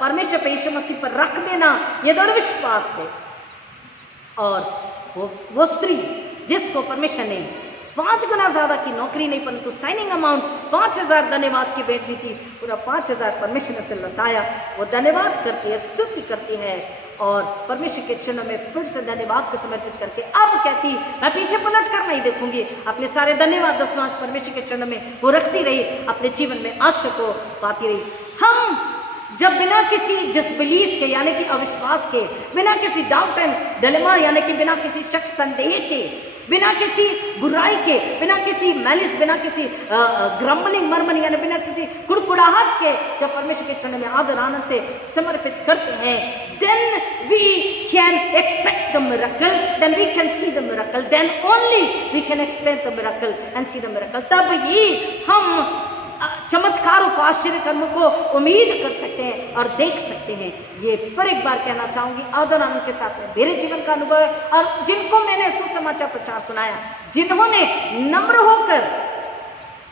परमेश्वर पे, यीशु मसीह पर रख देना, ये दृढ़ विश्वास है। और वो स्त्री जिसको परमेश्वर ने 5 गुना ज्यादा की नौकरी नहीं परंतु साइनिंग अमाउंट 5,000 धन्यवाद की भेंट दी थी, पूरा 5,000 परमेश्वर ने से लौटाया। वो धन्यवाद करती है, स्तुति करती है और परमेश्वर के चरणों में फिर से धन्यवाद को समर्पित करके अब कहती मैं पीछे पलट कर नहीं देखूंगी। अपने सारे धन्यवाद 10वां परमेश्वर के चरणों में वो रखती रही, अपने जीवन में आशा को पाती रही। हम जब बिना किसी डिसबिलीफ के यानी कि अविश्वास के, बिना किसी डाउट एंड डिलेमा यानी कि बिना किसी शक संदेह के, बिना किसी बुराई के, बिना किसी मैलिस, बिना किसी ग्रम्बलिंग मर्मनिंग यानी बिना किसी कुड़कुड़ाहट के जब परमेश्वर के चरणों में आदर आनंद से समर्पित करते हैं, then we can expect the miracle, then we can see the miracle, then only we can expect the miracle and see the miracle। तब ही हम चमत्कारों को, आश्चर्य कर्मों को उम्मीद कर सकते हैं और देख सकते हैं। ये फिर एक बार कहना चाहूंगी, आदर आनंद के साथ में मेरे जीवन का अनुभव है और जिनको मैंने सुसमाचार प्रचार सुनाया, जिन्होंने नम्र होकर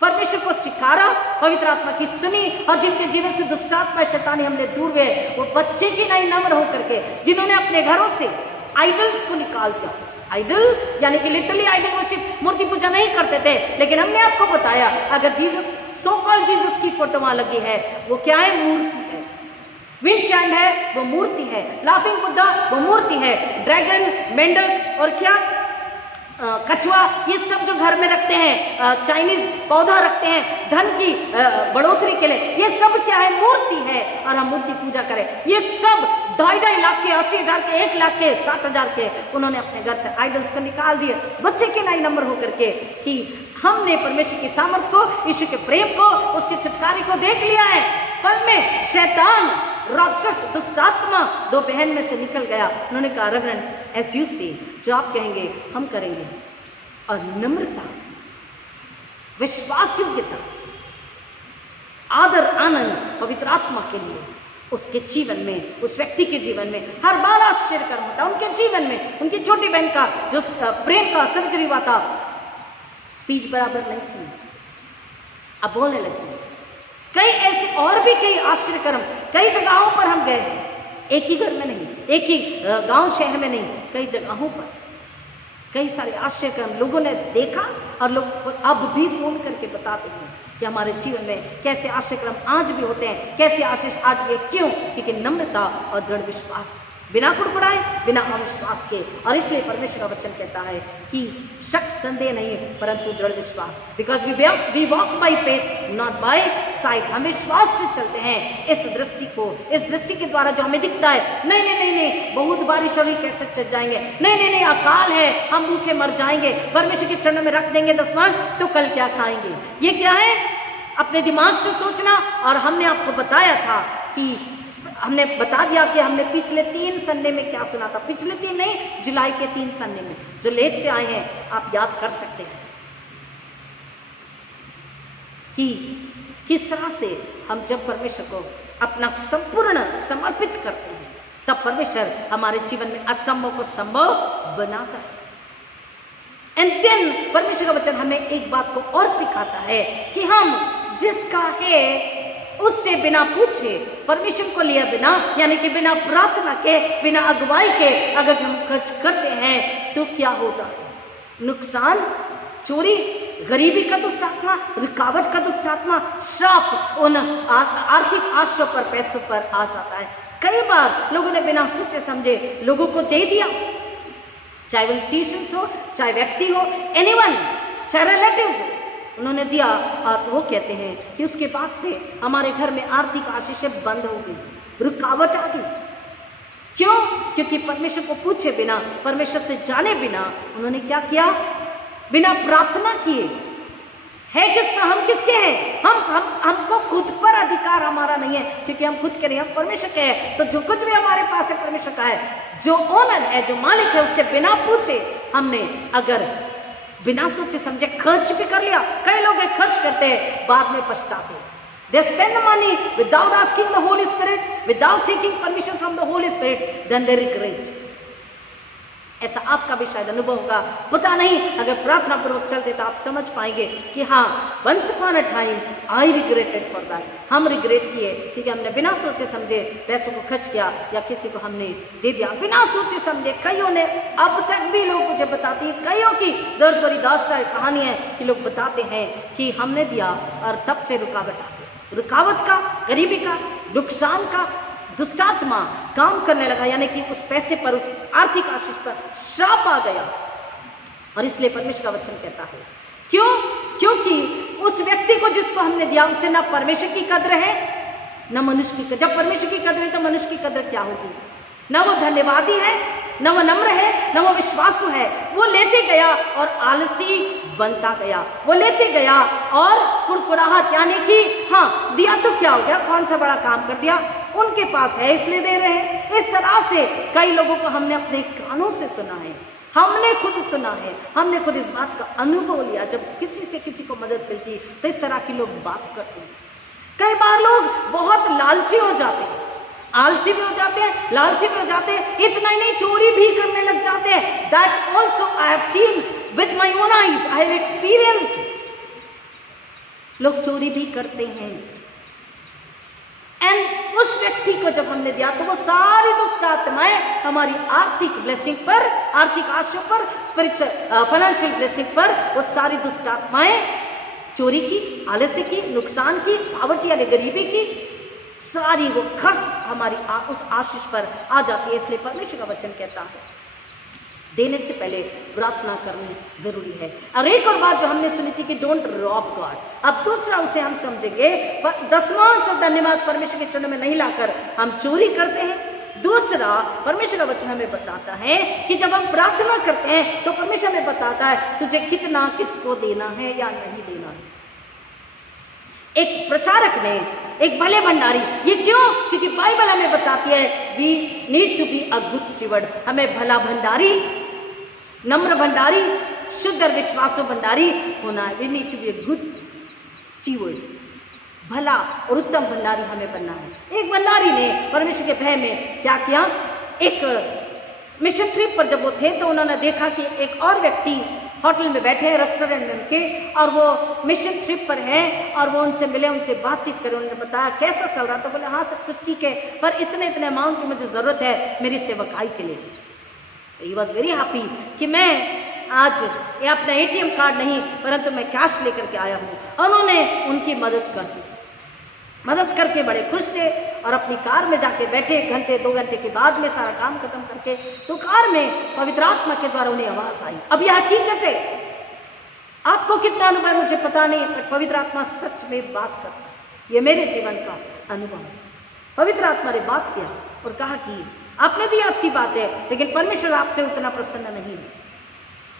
परमेश्वर को स्वीकारा, पवित्र आत्मा की सुनी और जिनके जीवन से दुष्टात्मा शैतानी हमने दूर हुए, वो बच्चे की नहीं नम्र होकर के, जिन्होंने अपने घरों से आइडल्स को निकाल दिया। आइडल यानी कि लिटरली आइडल वर्शिप, मूर्ति पूजा नहीं करते थे, लेकिन हमने आपको बताया अगर जीसस सो कॉल्ड जीसस की फोटो वहां लगी है, वो क्या है? मूर्ति है। विंड चाइल्ड है, वो मूर्ति है। लाफिंग बुद्धा, वो मूर्ति है। ड्रैगन, मेंढक और क्या कछुआ, ये सब जो घर में रखते हैं, चाइनीज पौधा रखते हैं धन की बढ़ोतरी के लिए, ये सब क्या है? मूर्ति है। और हम मूर्ति पूजा करें, ये सब 2.5 लाख के, 80,000 के, 1 लाख के, 7,000 के, उन्होंने अपने घर से आइडल्स को निकाल दिए। बच्चे के नहीं नंबर होकर के कि हमने परमेश्वर की सामर्थ को, यीशु के प्रेम को, उसके छुटकारे को देख लिया है। पल में शैतान, राक्षस, दुष्टात्मा 2 बहन में से निकल गया। उन्होंने कहा रेवरेंड एज यू से, जो आप कहेंगे हम करेंगे। और नम्रता, विश्वास योग्यता, आदर आनंद पवित्र आत्मा के लिए उसके जीवन में, उस व्यक्ति के जीवन में हर बार आश्चर्य कर्म होता। उनके जीवन में उनकी छोटी बहन का जो ब्रेन का सर्जरी हुआ था, स्पीच बराबर नहीं थी, अब बोलने लगी। कई ऐसे और भी कई आश्चर्य कर्म कई जगहों पर हम गए हैं, एक ही घर में नहीं, एक ही गांव शहर में नहीं, कई जगहों पर कई सारे आश्चर्य कर्म लोगों ने देखा और लोग अब भी फोन करके बताते हैं कि हमारे जीवन में कैसे आश्चर्य कर्म आज भी होते हैं, कैसे आशीष आज भी। क्यों? क्योंकि नम्रता और दृढ़ विश्वास, बिना कुड़कुड़ाए, बिना अविश्वास के। और इसलिए परमेश्वर का वचन कहता है कि शक संदेह नहीं परंतु दृढ़ विश्वास। Because we walk by faith not by sight. हम विश्वास से चलते हैं। इस दृष्टि के द्वारा जो हमें दिखता है, नहीं नहीं नहीं नहीं बहुत बारिश होगी कैसे चल जाएंगे, नहीं नहीं नहीं अकाल है हम भूखे मर जाएंगे, परमेश्वर के चरणों में रख देंगे 10 वर्ष तो कल क्या खाएंगे। ये क्या है? अपने दिमाग से सोचना। और हमने आपको बताया था कि हमने बता दिया कि हमने पिछले 3 संडे में क्या सुना था। पिछले 3 नहीं, जुलाई के 3 संडे में जो लेट से आए हैं आप याद कर सकते हैं कि किस तरह से हम जब परमेश्वर को अपना संपूर्ण समर्पित करते हैं तब परमेश्वर हमारे जीवन में असंभव को संभव बनाता है। एंड देन परमेश्वर का वचन हमें एक बात को और सिखाता है कि हम जिसका है उससे बिना पूछे, परमिशन को लिए बिना, यानी कि बिना प्रार्थना के, बिना अगुवाई के अगर हम खर्च करते हैं तो क्या होता है? नुकसान, चोरी, गरीबी का दुष्ट आत्मा, रुकावट का दुष्ट आत्मा, श्राप उन आर्थिक आशयों पर, पैसों पर आ जाता है। कई बार लोगों ने बिना सोचे समझे लोगों को दे दिया, चाहे वो इंस्टीट्यूशंस हो, चाहे व्यक्ति हो, एनीवन, चाहे रिलेटिव्स हो, उन्होंने दिया और वो कहते हैं कि उसके बाद से हमारे घर में आर्थिक आशीषें बंद हो गई, रुकावट आ गई। क्यों? क्योंकि परमेश्वर को पूछे बिना, परमेश्वर से जाने बिना उन्होंने क्या किया? बिना प्रार्थना किए। है किसका? हम किसके हैं? हमको खुद पर अधिकार हमारा नहीं है, क्योंकि हम खुद के नहीं, हम परमेश्वर के हैं। तो जो कुछ भी हमारे पास है परमेश्वर का है। जो ओनर है, जो मालिक है, उससे बिना पूछे हमने अगर बिना सोचे समझे खर्च भी कर लिया। कई लोग खर्च करते हैं बाद में पछताते हैं। They spend the money without asking the Holy Spirit, without taking permission from the Holy Spirit, then they regret. ऐसा आपका भी शायद अनुभव होगा, पता नहीं। अगर प्रार्थना पूर्वक चलते तो आप समझ पाएंगे कि हाँ, once upon a time I regretted for that. हम रिग्रेट किए क्योंकि हमने बिना सोचे समझे पैसों को खर्च किया या किसी को हमने दे दिया बिना सोचे समझे। कईयों ने, अब तक भी लोग मुझे बताते हैं, कईयों की दर्द भरी दास्तान कहानी है कि लोग बताते हैं कि हमने दिया और तब से रुकावट आ गई। रुकावट का, गरीबी का, नुकसान का दुष्टात्मा काम करने लगा, यानी कि उस पैसे पर, उस आर्थिक आशीष पर श्राप आ गया। और इसलिए परमेश्वर का वचन कहता है, क्यों? क्योंकि उस व्यक्ति को जिसको हमने दिया उसे ना परमेश्वर की कद्र है ना मनुष्य की कद्र। जब परमेश्वर की कद्र है तो मनुष्य की कद्र क्या होगी? ना वो धन्यवादी है, ना वो नम्र है, ना वो विश्वासु है। वो लेते गया और आलसी बनता गया। वो लेते गया और कुड़कुड़ाहट, यानी कि हाँ दिया तो क्या हो गया, कौन सा बड़ा काम कर दिया, उनके पास है इसलिए दे रहे हैं। इस तरह से कई लोगों को हमने अपने कानों से सुना है, हमने खुद सुना है, हमने खुद इस बात का अनुभव लिया। जब किसी से किसी को मदद मिलती तो इस तरह के लोग बात करते हैं। कई बार लोग बहुत लालची हो जाते हैं, आलसी भी हो जाते हैं, लालची भी हो जाते हैं। इतना ही नहीं, चोरी भी करने लग जाते हैं। That also I have seen with my own eyes, I have experienced. लोग चोरी भी करते हैं। एंड उस व्यक्ति को जब हमने दिया तो वो सारी दुष्ट आत्माएं हमारी आर्थिक ब्लेसिंग पर, आर्थिक आशयों पर, स्पिरिचुअल फाइनेंशियल ब्लेसिंग पर, वो सारी दुष्ट आत्माएं चोरी की, आलस्य की, नुकसान की, पावर्टी यानी गरीबी की, सारी वो खस हमारी उस आशीष पर आ जाती है। इसलिए परमेश्वर का वचन कहता है देने से पहले प्रार्थना करनी जरूरी है। और एक और बात जो हमने सुनी थी कि डोंट रॉब गॉड। अब दूसरा उसे हम समझेंगे, दशमांश और धन्यवाद परमेश्वर के चरणों में नहीं लाकर हम चोरी करते हैं। दूसरा, परमेश्वर का वचन हमें बताता है कि जब हम प्रार्थना करते हैं तो परमेश्वर हमें बताता है तुझे कितना किसको देना है या नहीं देना है। एक प्रचारक ने, एक भले भंडारी, ये क्यों? क्योंकि बाइबल हमें बताती है we need to be a good steward. हमें भला भंडारी, नम्र भंडारी, शुद्ध और विश्वासु भंडारी होना है। We need to be a good steward. भला और उत्तम भंडारी हमें बनना है। एक भंडारी ने परमेश्वर के भय में क्या किया, एक मिशन ट्रिप पर जब वो थे तो उन्होंने देखा कि एक और व्यक्ति होटल में बैठे हैं, रेस्टोरेंट में के, और वो मिशन ट्रिप पर हैं और वो उनसे मिले, उनसे बातचीत करें। उन्होंने बताया कैसा चल रहा, तो बोले हाँ सब कुछ ठीक है, पर इतने इतने अमाउंट की मुझे ज़रूरत है मेरी सेवकाई के लिए। ही वॉज वेरी हैप्पी कि मैं आज ये अपना ATM कार्ड नहीं परंतु मैं कैश लेकर के आया हूँ। उन्होंने उनकी मदद कर दी, मदद करके बड़े खुश थे और अपनी कार में जाके बैठे। 1 घंटे 2 घंटे के बाद में सारा काम खत्म करके तो कार में पवित्र आत्मा के द्वारा उन्हें आवाज़ आई। अब यह हकीकत है, आपको कितना अनुभव है मुझे पता नहीं, पर पवित्र आत्मा सच में बात करता है। ये मेरे जीवन का अनुभव है। पवित्र आत्मा ने बात किया और कहा कि आपने दिया अच्छी बात है, लेकिन परमेश्वर आपसे उतना प्रसन्न नहीं है।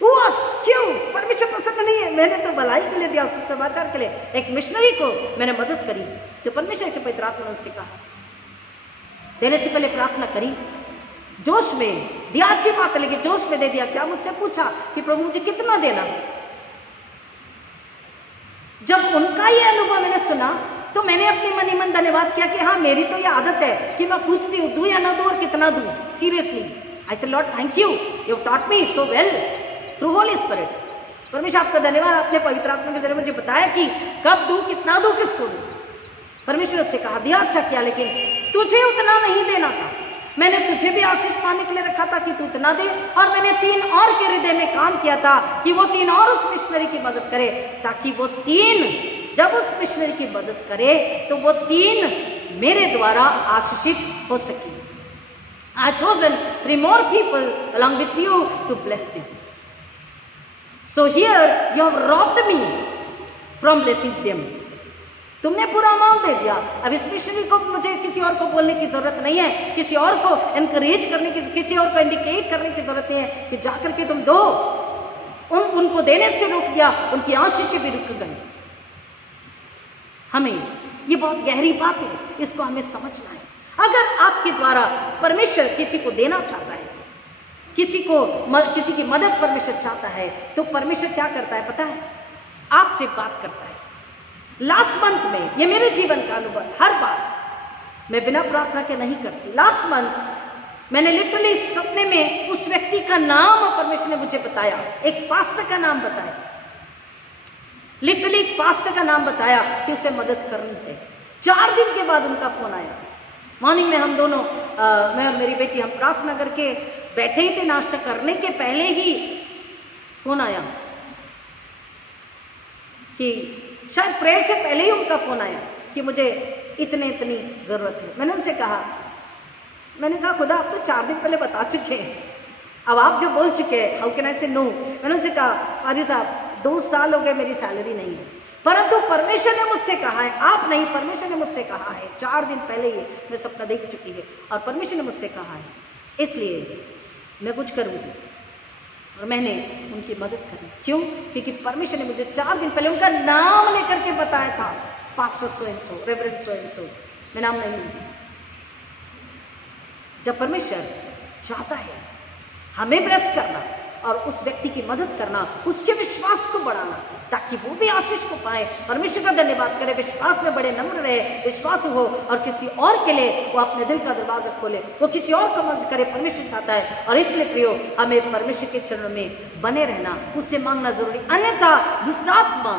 हुआ क्यों? परमेश्वर प्रसन्न नहीं है? मैंने तो भलाई के लिए दिया, सुसमाचार के लिए, एक मिशनरी को मैंने मदद करी। तो परमेश्वर के पवित्र आत्मा ने उससे कहा, देने से पहले प्रार्थना करी, जोश में दिया अच्छी बात है, लेकिन जोश में दे दिया क्या? मुझसे पूछा कि प्रभु मुझे कितना देना है। जब उनका ये अनुभव मैंने सुना तो मैंने अपनी मन ही मन धन्यवाद किया कि हाँ मेरी तो ये आदत है कि मैं पूछती हूँ दूँ या ना दूँ और कितना दूँ। Seriously I said Lord thank you, you taught me so well through Holi spirit. परमेश्वर आपका धन्यवाद, आपने पवित्र आत्मा के जरिए मुझे बताया कि कब दूँ, कितना दूँ, किसको दूँ। परमेश्वर उससे कहा दिया अच्छा किया, लेकिन तुझे उतना नहीं देना था। मैंने तुझे भी आशीष पाने के लिए रखा था कि तू इतना दे, और मैंने 3 और के हृदय में काम किया था कि वो 3 और उस मिशनरी की मदद करे, ताकि वो 3 जब उस मिशनरी की मदद करे तो वो 3 मेरे द्वारा आशीषित हो सके। I chosen 3 more people along with you to bless them. So here you have robbed me from blessing them. तुमने पूरा अमाउंट दे दिया। अब इस मिशनरी को मुझे किसी और को बोलने की जरूरत नहीं है, किसी और को एनकरेज करने की, किसी और को इंडिकेट करने की जरूरत नहीं है कि जाकर के तुम दो। उनको देने से रुक गया, उनकी आशीष भी रुक गई। हमें ये बहुत गहरी बात है, इसको हमें समझना है। अगर आपके द्वारा परमेश्वर किसी को देना चाहता है, किसी की मदद परमेश्वर चाहता है, तो परमेश्वर क्या करता है पता है? आपसे बात करता है। लास्ट मंथ में, ये मेरे जीवन का अनुभव, हर बार मैं बिना प्रार्थना के नहीं करती। लास्ट मंथ मैंने लिटरली सपने में उस व्यक्ति का नाम परमेश्वर ने मुझे बताया, एक पास्टर का नाम बताया, लिटरली एक पास्टर का नाम बताया कि उसे मदद करनी है। 4 दिन के बाद उनका फोन आया। मॉर्निंग में हम दोनों, मैं और मेरी बेटी, हम प्रार्थना करके बैठे ही थे, नाश्ता करने के पहले ही फोन आया कि शायद प्रेयर से पहले ही उनका फोन आया कि मुझे इतनी ज़रूरत है। मैंने उनसे कहा, खुदा आप तो 4 दिन पहले बता चुके हैं, अब आप जो बोल चुके हैं, हाउ कैन आई से नो। मैंने उनसे कहा, पाजी साहब 2 साल हो गए मेरी सैलरी नहीं है, परंतु परमेश्वर ने मुझसे कहा है, आप नहीं, परमेश्वर ने मुझसे कहा है, 4 दिन पहले ही मैं सपना देख चुकी है और परमेश्वर ने मुझसे कहा है, इसलिए मैं कुछ करूँगी। और मैंने उनकी मदद करी। क्यों? क्योंकि परमेश्वर ने मुझे 4 दिन पहले उनका नाम लेकर के बताया था, pastor so and so, reverend so and so, मैं नाम नहीं लूँगी। जब परमेश्वर चाहता है हमें ब्लेस करना और उस व्यक्ति की मदद करना, उसके विश्वास को बढ़ाना, ताकि वो भी आशीष को पाए, परमेश्वर का धन्यवाद करे, विश्वास में बड़े नम्र रहे, विश्वास हो, और किसी और के लिए वो अपने दिल का दरवाजा खोले, वो किसी और को मदद करे, परमेश्वर चाहता है। और इसलिए प्रियो, हमें परमेश्वर के चरणों में बने रहना, उससे मांगना जरूरी। अन्यथा दुष्टात्मा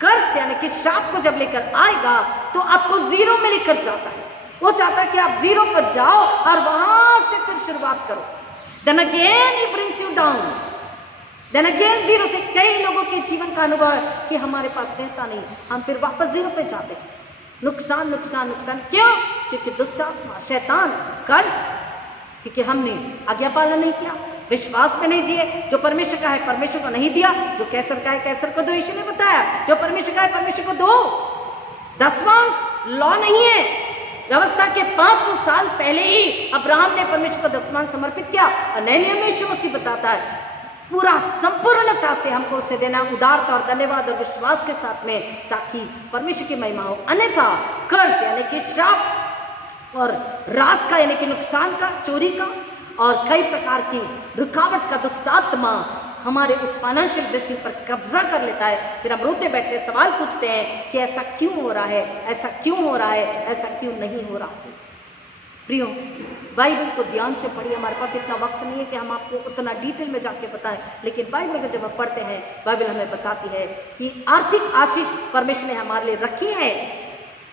कर्ज यानी कि शाप को जब लेकर आएगा तो आपको 0 में लेकर जाता है। वो चाहता है कि आप 0 पर जाओ और वहां से फिर शुरुआत करो। Then again he brings you down. Then again 0 से। कई लोगों के जीवन का अनुभव है कि हमारे पास रहता नहीं, हम फिर वापस 0 पे जाते हैं। नुकसान नुकसान नुकसान। क्यों? क्योंकि दुष्टात्मा, शैतान, कर्ज, क्योंकि हमने आज्ञा पालन नहीं किया, विश्वास में नहीं जिए। जो परमेश्वर का है परमेश्वर को नहीं दिया, जो कैसर का है कैसर को दो, यीशु ने बताया। जो परमेश्वर का है परमेश्वर को दो। 10वांश लॉ नहीं है, व्यवस्था के 500 साल पहले ही अब्राहम ने परमेश्वर को 10वां समर्पित किया। और नए नियम में यीशु मसीह बताता है पूरा संपूर्णता से हमको उसे देना, उदारता और धन्यवाद और विश्वास के साथ में, ताकि परमेश्वर की महिमा हो। अन्यथा कर्ज यानी कि श्राप और राज का यानी कि नुकसान का, चोरी का और कई प्रकार की रुकावट का दुष्टात्मा हमारे उस फाइनेंशियल ब्लेसिंग पर कब्जा कर लेता है, फिर हम रोते बैठते सवाल पूछते हैं कि ऐसा क्यों हो रहा है, ऐसा क्यों हो रहा है, ऐसा क्यों नहीं हो रहा है। प्रियो, बाइबल को ध्यान से पढ़िए। हमारे पास इतना वक्त नहीं है कि हम आपको उतना डिटेल में जाके बताएं, लेकिन बाइबल को जब हम पढ़ते हैं, बाइबल हमें बताती है कि आर्थिक आशीष परमेश्वर ने हमारे लिए रखी है,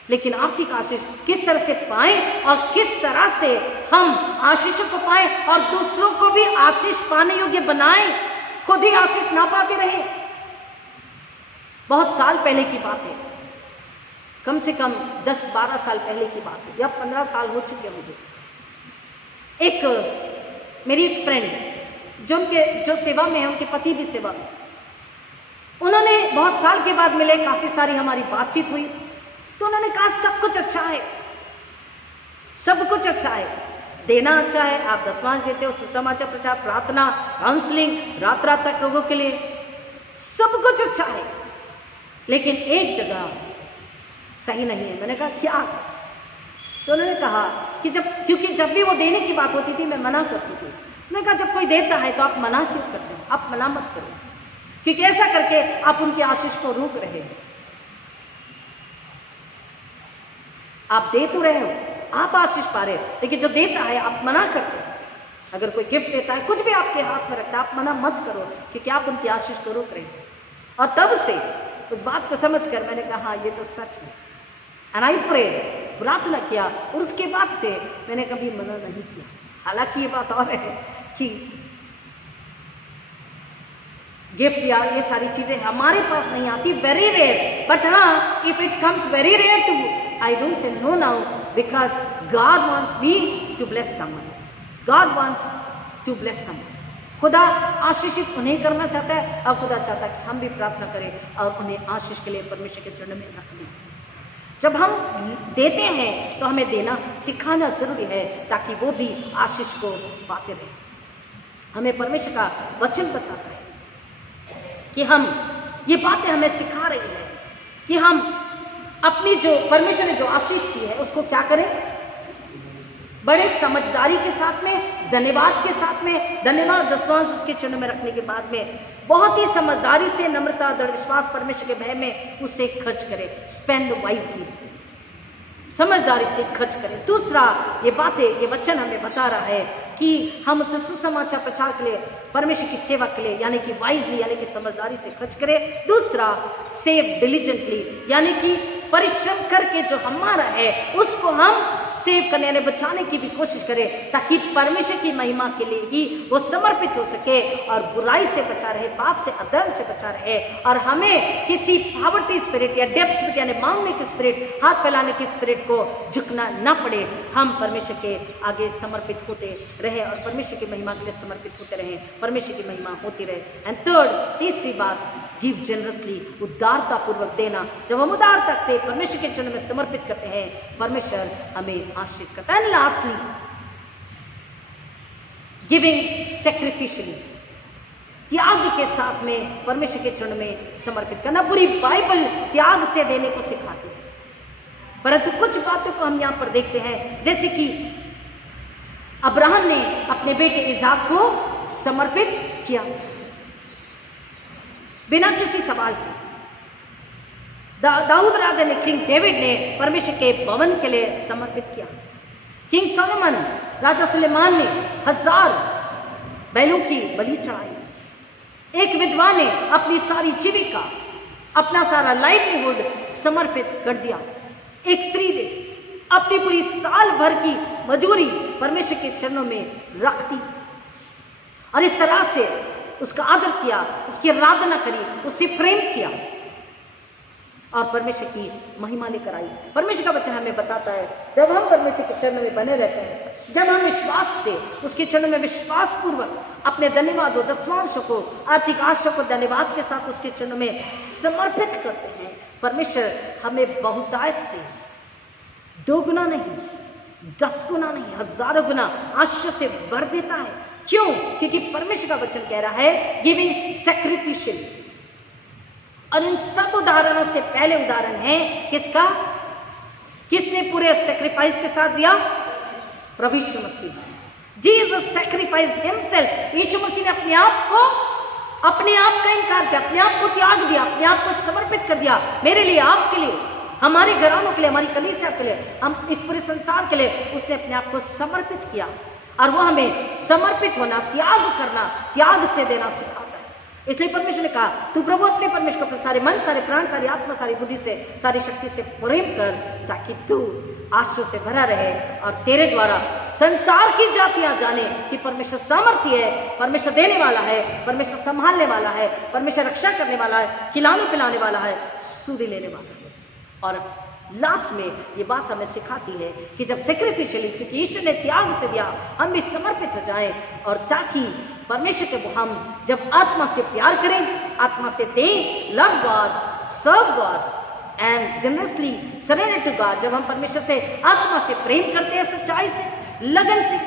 लेकिन आर्थिक आशीष किस तरह से पाएं और किस तरह से हम आशीषों को पाएं और दूसरों को भी आशीष पाने योग्य बनाएं, खुद ही आशीष ना पाते रहे। बहुत साल पहले की बात है, कम से कम 10-12 साल पहले की बात है, या 15 साल हो चुके मुझे। मेरी एक फ्रेंड जो सेवा में है, उनके पति भी सेवा में, उन्होंने बहुत साल के बाद मिले, काफ़ी सारी हमारी बातचीत हुई, तो उन्होंने कहा सब कुछ अच्छा है, सब कुछ अच्छा है, देना अच्छा है, आप दशमांश देते हो, सुसमाचार प्रचार, प्रार्थना, काउंसलिंग, रात रात तक लोगों के लिए, सब कुछ अच्छा है, लेकिन एक जगह सही नहीं है। मैंने कहा क्या? तो उन्होंने कहा कि क्योंकि जब भी वो देने की बात होती थी मैं मना करती थी। मैंने कहा जब कोई देता है तो आप मना क्यों करते हैं? आप मना मत करो, क्योंकि ऐसा करके आप उनके आशीष को रोक रहे हो। आप दे तो रहे हो, आप आशीष पा रहे हो, लेकिन जो देता है आप मना करते हो। अगर कोई गिफ्ट देता है, कुछ भी आपके हाथ में रखता है, आप मना मत करो, क्योंकि आप उनकी आशीष को रोक रहे हो। और तब से उस बात को समझकर मैंने कहा हाँ, ये तो सच है। एंड आई प्रेड, प्रार्थना किया, और उसके बाद से मैंने कभी मना नहीं किया। हालांकि ये बात और है कि गिफ्ट या ये सारी चीजें हमारे पास नहीं आती, वेरी रेयर, बट हाँ, if it comes very rare to, I don't say no now, because God wants me to bless someone, God wants to bless someone. खुदा आशीषित उन्हें करना चाहता है, और खुदा चाहता है कि हम भी प्रार्थना करें और उन्हें आशीष के लिए परमेश्वर के चरण में रख दें। जब हम देते हैं तो हमें देना सिखाना जरूरी है, ताकि वो भी आशीष को पाते रहे। हमें परमेश्वर का वचन बताता है कि हम ये बातें हमें सिखा रही है कि हम अपनी जो परमेश्वर ने जो आशीष दी है उसको क्या करें, बड़े समझदारी के साथ में, धन्यवाद के साथ में, धन्यवाद दशवांश उसके चरण में रखने के बाद में बहुत ही समझदारी से, नम्रता, दृढ़ विश्वास, परमेश्वर के भय में उसे खर्च करें। स्पेंड वाइजली, समझदारी से खर्च करें। दूसरा, ये बातें, ये वचन हमें बता रहा है कि हम उसे सुसमाचार प्रचार के लिए, परमेश्वर की सेवा के लिए, यानी कि वाइजली, यानी कि समझदारी से खर्च करें। दूसरा, सेव डिलीजेंटली, यानी कि परिश्रम करके जो हमारा है उसको हम सेव करने यानी बचाने की भी कोशिश करें, ताकि परमेश्वर की महिमा के लिए ही वो समर्पित हो सके और बुराई से बचा रहे, पाप से, अधर्म से बचा रहे, और हमें किसी पॉवर्टी स्पिरिट या डेप्थ स्पिरिट यानी मांगने की स्पिरिट, हाथ फैलाने की स्पिरिट को झुकना ना पड़े। हम परमेश्वर के आगे समर्पित होते रहे और परमेश्वर की महिमा के लिए समर्पित होते रहे, परमेश्वर की महिमा होती रहे। एंड थर्ड, तीसरी बात, गिव जेनरसली, उदारता पूर्वक देना। जब हम उदारता से परमेश्वर के चरण में समर्पित करते हैं, परमेश्वर हमें आशीष करता है। लास्टली, गिविंग सैक्रिफिशियली, त्याग के साथ में परमेश्वर के चरण में समर्पित करना। पूरी बाइबल त्याग से देने को सिखाती है, परंतु कुछ बातों को हम यहाँ पर देखते हैं, जैसे कि अब्राहम ने अपने बेटे इसहाक को समर्पित किया बिना किसी सवाल के। दाऊद राजा ने, किंग डेविड ने परमेश्वर के भवन के लिए समर्पित किया। किंग सोलोमन, राजा सुलेमान ने 1000 बैलों की बलि चढ़ाई। एक विधवा ने अपनी सारी जीविका, अपना सारा लाइवलीहुड समर्पित कर दिया। एक स्त्री ने अपनी पूरी साल भर की मजूरी परमेश्वर के चरणों में रख दी, और इस तरह से उसका आदर किया, उसकी आराधना करी, उससे प्रेम किया और परमेश्वर की महिमा लेकर आई। परमेश्वर का वचन हमें बताता है, जब हम परमेश्वर के चरणों में बने रहते हैं, जब हम विश्वास से उसके चरणों में विश्वास पूर्वक अपने धन्यवाद, दशमांशों को, आर्थिक आशा को धन्यवाद के साथ उसके चरणों में समर्पित करते हैं, परमेश्वर हमें बहुतायत से 2 गुना नहीं, 10 गुना नहीं, 1000 गुना आशीष से भर देता है। क्यों? क्योंकि परमेश्वर का वचन कह रहा है गिविंग सैक्रिफिशियल। और इन सब उदाहरणों से पहले उदाहरण है किसका? किसने पूरे सैक्रिफाइस के साथ दिया? प्रभु Yeshu Masih. Jesus sacrificed himself. Yeshu Masih ने अपने आप को अपने आप का इनकार किया, अपने आप को त्याग दिया, अपने आप को समर्पित कर दिया, मेरे लिए, आपके लिए, हमारे घरानों के लिए, हमारी कलीसिया के लिए, हम इस पूरे संसार के लिए उसने अपने आप को समर्पित किया। और वो हमें समर्पित होना, त्याग करना, त्याग से देना सिखाता है। इसलिए परमेश्वर ने कहा, तू प्रभु अपने परमेश्वर को सारे मन, सारे प्राण, सारी आत्मा, सारी बुद्धि से, सारी शक्ति से प्रेम कर, ताकि तू आशीष से भरा रहे और तेरे द्वारा संसार की जातियां जाने कि परमेश्वर सामर्थ्य है, परमेश्वर देने वाला है, परमेश्वर संभालने वाला है, परमेश्वर रक्षा करने वाला है, खिलाने पिलाने वाला है, सूदी लेने वाला है। और लास्ट में ये बात हमें सिखाती है कि जब सेक्रिफिशियली, क्योंकि ईश्वर ने त्याग से दिया, हम भी समर्पित हो जाएं, और ताकि परमेश्वर के वो हम जब आत्मा से प्यार करें, आत्मा से दें, love God, serve God and generously surrender to God, जब हम परमेश्वर से आत्मा से प्रेम करते हैं, सच्चाई से, लगन से,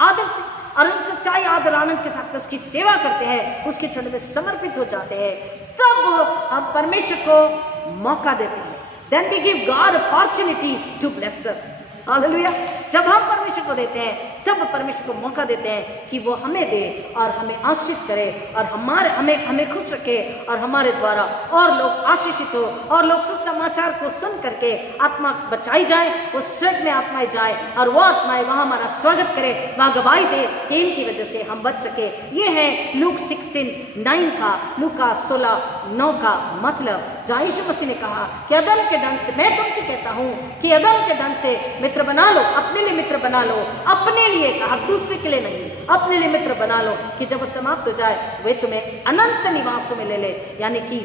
आदर से, और हम सच्चाई, आदर, आनंद के साथ उसकी सेवा करते हैं, उसके चरण में समर्पित हो जाते हैं, तब हम परमेश्वर को मौका देते हैं। Then we give God opportunity to bless us. Hallelujah. जब हम परमेश्वर को देते हैं, तब परमेश्वर को मौका देते हैं कि वो हमें दे और हमें आशीष करे, और हमें खुश रखे, और हमारे द्वारा और लोग आशीषित हो, और लोग सुसमाचार को सुन करके आत्मा बचाई जाए, वो स्वर्ग में आत्माएं जाए, और वो आत्माएं वहाँ हमारा स्वागत करे, वहाँ गवाही दे कि इनकी वजह से हम बच सके। ये है लूक 16:9 का, लूका 16:9 का मतलब, जहाँ यीशु मसीह ने कहा कि अदम के धन से, मैं तुमसे कहता हूँ कि अदम के धन से मित्र बना लो, अपने लिए मित्र बना लो, अपने लिए कहा, दूसरे के लिए नहीं, अपने लिए मित्र बना लो, कि जब वो समाप्त हो जाए वे तुम्हें अनंत निवासों में ले ले। यानी कि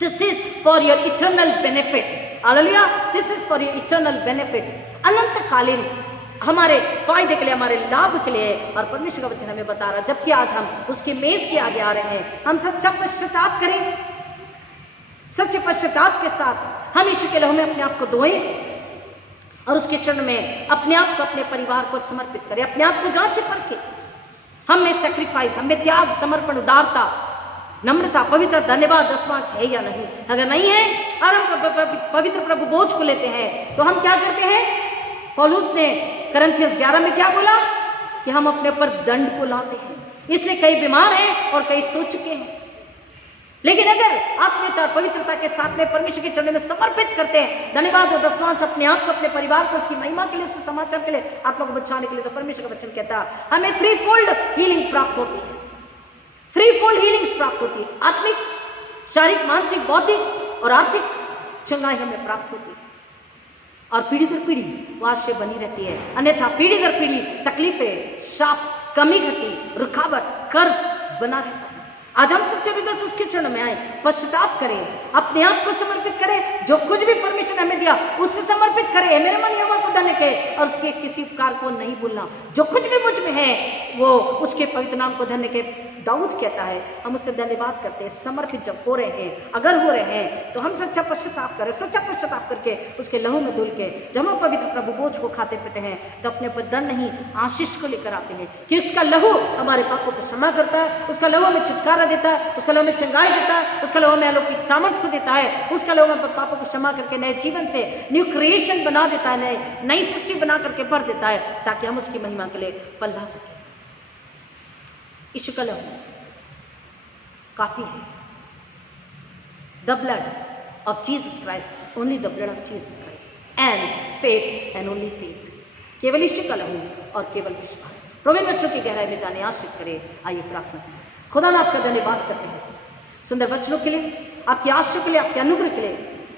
this is for your eternal benefit. Hallelujah, this is for your eternal benefit, अनंतकालीन हमारे फायदे के लिए, हमारे लाभ के लिए। और परमेश्वर का वचन हमें बता रहा, जबकि आज हम उसकी मेज के आगे आ रहे हैं, हम सच्चा पश्चाताप करें, सच्चे पश्चाताप के साथ हम यीशु के लहू में अपने आप को धोएं, और उसके चरण में अपने आप को, अपने परिवार को समर्पित करें, अपने आप को जांच परखें, हम में सैक्रिफाइस, हम में त्याग, समर्पण, उदारता, नम्रता, पवित्र, धन्यवाद, दसवांश है या नहीं। अगर नहीं है और हम पवित्र प्रभु बोझ को लेते हैं, तो हम क्या करते हैं? पौलुस ने करंथियस 11 में क्या बोला कि हम अपने ऊपर दंड को लाते हैं। इसलिए कई बीमार हैं और कई सो चुके हैं। लेकिन अगर आत्मीयता, पवित्रता के साथ में परमेश्वर के चरणों में समर्पित करते हैं, धन्यवाद और दसवांश अपने आप को, अपने परिवार को, उसकी महिमा के लिए, समाचार के लिए, आत्मा को बचाने के लिए, तो परमेश्वर का वचन कहता है हमें 3-fold हीलिंग प्राप्त होती है। 3-fold हीलिंग्स प्राप्त होती है, आत्मिक, शारीरिक, मानसिक, बौद्धिक और आर्थिक चंगाई हमें प्राप्त होती है। और पीढ़ी दर पीढ़ी वो से बनी रहती है। अन्यथा पीढ़ी दर पीढ़ी तकलीफें, श्राप, कमी घटी, रुकावट, कर्ज बना रहता है। आज हम सच्चे हृदय से उसके चरण में आए, पश्चाताप करें, अपने आप को समर्पित करें, जो कुछ भी परमेश्वर ने हमें दिया उससे समर्पित करें। मेरे मन यहोवा को धन्य कहे और उसके किसी उपकार को नहीं भूलना। जो कुछ भी मुझ में है वो उसके पवित्र नाम को धन्य कहे। दाऊद कहता है हम उससे धन्यवाद करते हैं। समर्पित जब हो रहे हैं, अगर हो रहे हैं, तो हम सच्चा पश्चाताप करें। सच्चा पश्चाताप करके उसके लहू में धुल के जब हम पवित्र प्रभु बोझ को खाते पीते हैं, तो अपने ऊपर दंड नहीं, आशीष को लेकर आते हैं कि उसका लहू हमारे पापों को क्षमा करता है, उसका लहू हमें छुटकारा देता है, उसका लहू हमें चंगाई देता है, उसका लहू हमें अलौकिक सामर्थ्य को देता है, उसका लहू हमें पापों को क्षमा करके नए जीवन से न्यू क्रिएशन बना देता है, नई सृष्टि बना करके भर देता है, ताकि हम उसकी महिमा के लिए फल ला सकें। यीशु का लहू काफी है। The blood of Jesus Christ, only the blood of Jesus Christ and faith and only faith. केवल यीशु का लहू और केवल विश्वास। प्रभु बच्चों की गहराई में जाने आश्रित करे। आइए प्रार्थना करें। खुदा ने आपका धन्यवाद करते हैं सुंदर वचनों के लिए, आपके आश्रय के लिए, आपके अनुग्रह के लिए,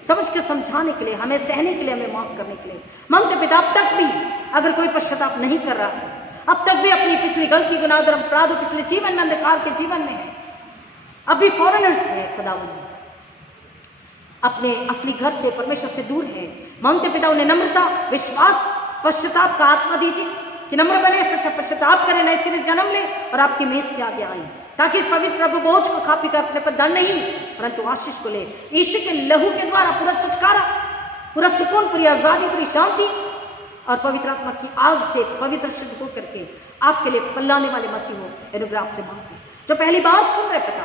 समझ के समझाने के लिए, हमें सहने के लिए, हमें माफ करने के लिए। मांगते पिता अब तक भी अगर कोई पश्चाताप नहीं कर रहा है, अब तक भी अपनी पिछली गलती, गुनाह, धर्म, अपराध, पिछले जीवन में, अंधकार के जीवन में है, अभी फॉरेनर्स है खुदावंद, अपने असली घर से, परमेश्वर से दूर है, मांगते पिता उन्हें नम्रता, विश्वास, पश्चाताप का आत्मा दीजिए कि नम्र बने, सच्चा पश्चाताप करें, नए सिरे जन्म ले और आपकी मेज के आगे आए, ताकि इस पवित्र प्रभु बोझ को खा पी कर अपने पर दंड नहीं परंतु आशीष को ले। यीशु के लहू के द्वारा पूरा छुटकारा, पूरा सुकून, पूरी आजादी, पूरी शांति और पवित्र आत्मा की आग से पवित्र शुद्ध होकर के आपके लिए पल्लाने वाले मसीह हो, अनुग्रह आपसे मांगते हैं। जो पहली बार सुन रहे पिता,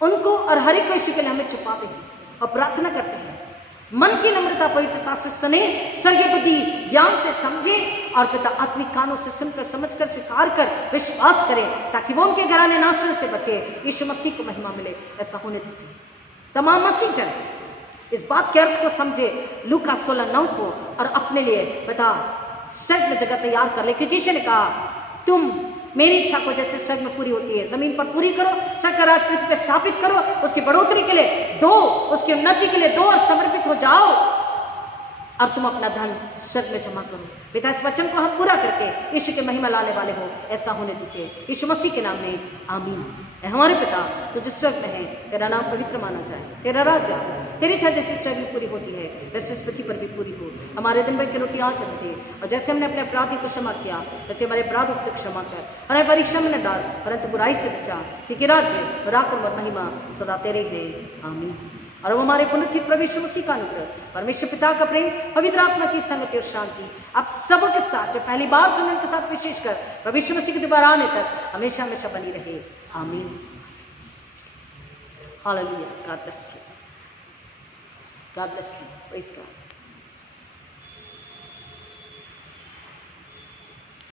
उनको और हर एक यीशु के लिए हमें छुपाते हैं और प्रार्थना करते हैं मन की नम्रता, पवित्रता से सुने, स्वर्गीय बुद्धि ज्ञान से समझे और पिता आत्मिक कानों से सुनकर, समझकर, स्वीकार कर, विश्वास करें, ताकि वो उनके घराने नाशों से बचे। यीशु मसीह को महिमा मिले, ऐसा होने दीजिए। तमाम मसीह जन इस बात के अर्थ को समझे, लूका 16:9 को, और अपने लिए पिता स्वर्ग में जगह तैयार कर ले, क्योंकि यीशु ने कहा तुम मेरी इच्छा को जैसे स्वर्ग में पूरी होती है जमीन पर पूरी करो। स्वर्ग का राज पृथ्वी पर स्थापित करो, उसकी बढ़ोतरी के लिए दो, उसकी उन्नति के लिए दो, और समर्पित हो जाओ, और तुम अपना धन स्वर्ग में जमा करो। पिता इस वचन को हम पूरा करके यीशु के महिमा लाने वाले हो, ऐसा होने दीजिए। यीशु मसीह के नाम में आमीन। हमारे पिता तो जिस स्वर्ग में है, तेरा नाम पवित्र माना जाए, तेरा राज्य आए, तेरी इच्छा जैसे स्वर्ग में पूरी होती है वैसे इस पृथ्वी पर भी पूरी हो। हमारे दिन भर की रोटी आज हमें दे, और जैसे हमने अपने अपराधी को क्षमा किया वैसे हमारे अपराधों को क्षमा कर, हमें परीक्षा में न डाल परंतु बुराई से बचा, क्योंकि राज्य, पराक्रम और महिमा सदा तेरे हैं। आमीन। और अब हमारे पुनरुत्थित प्रभु यीशु मसीह का अनुग्रह, परमेश्वर पिता का प्रेम, पवित्र आत्मा की संगति और शांति आप सबों के साथ, जो पहली बार सुनने के साथ विशेषकर प्रभु यीशु मसीह के दोबारा आने तक हमेशा हमेशा बनी रहे। आमीन। Hallelujah. God bless you. God bless you. Praise God.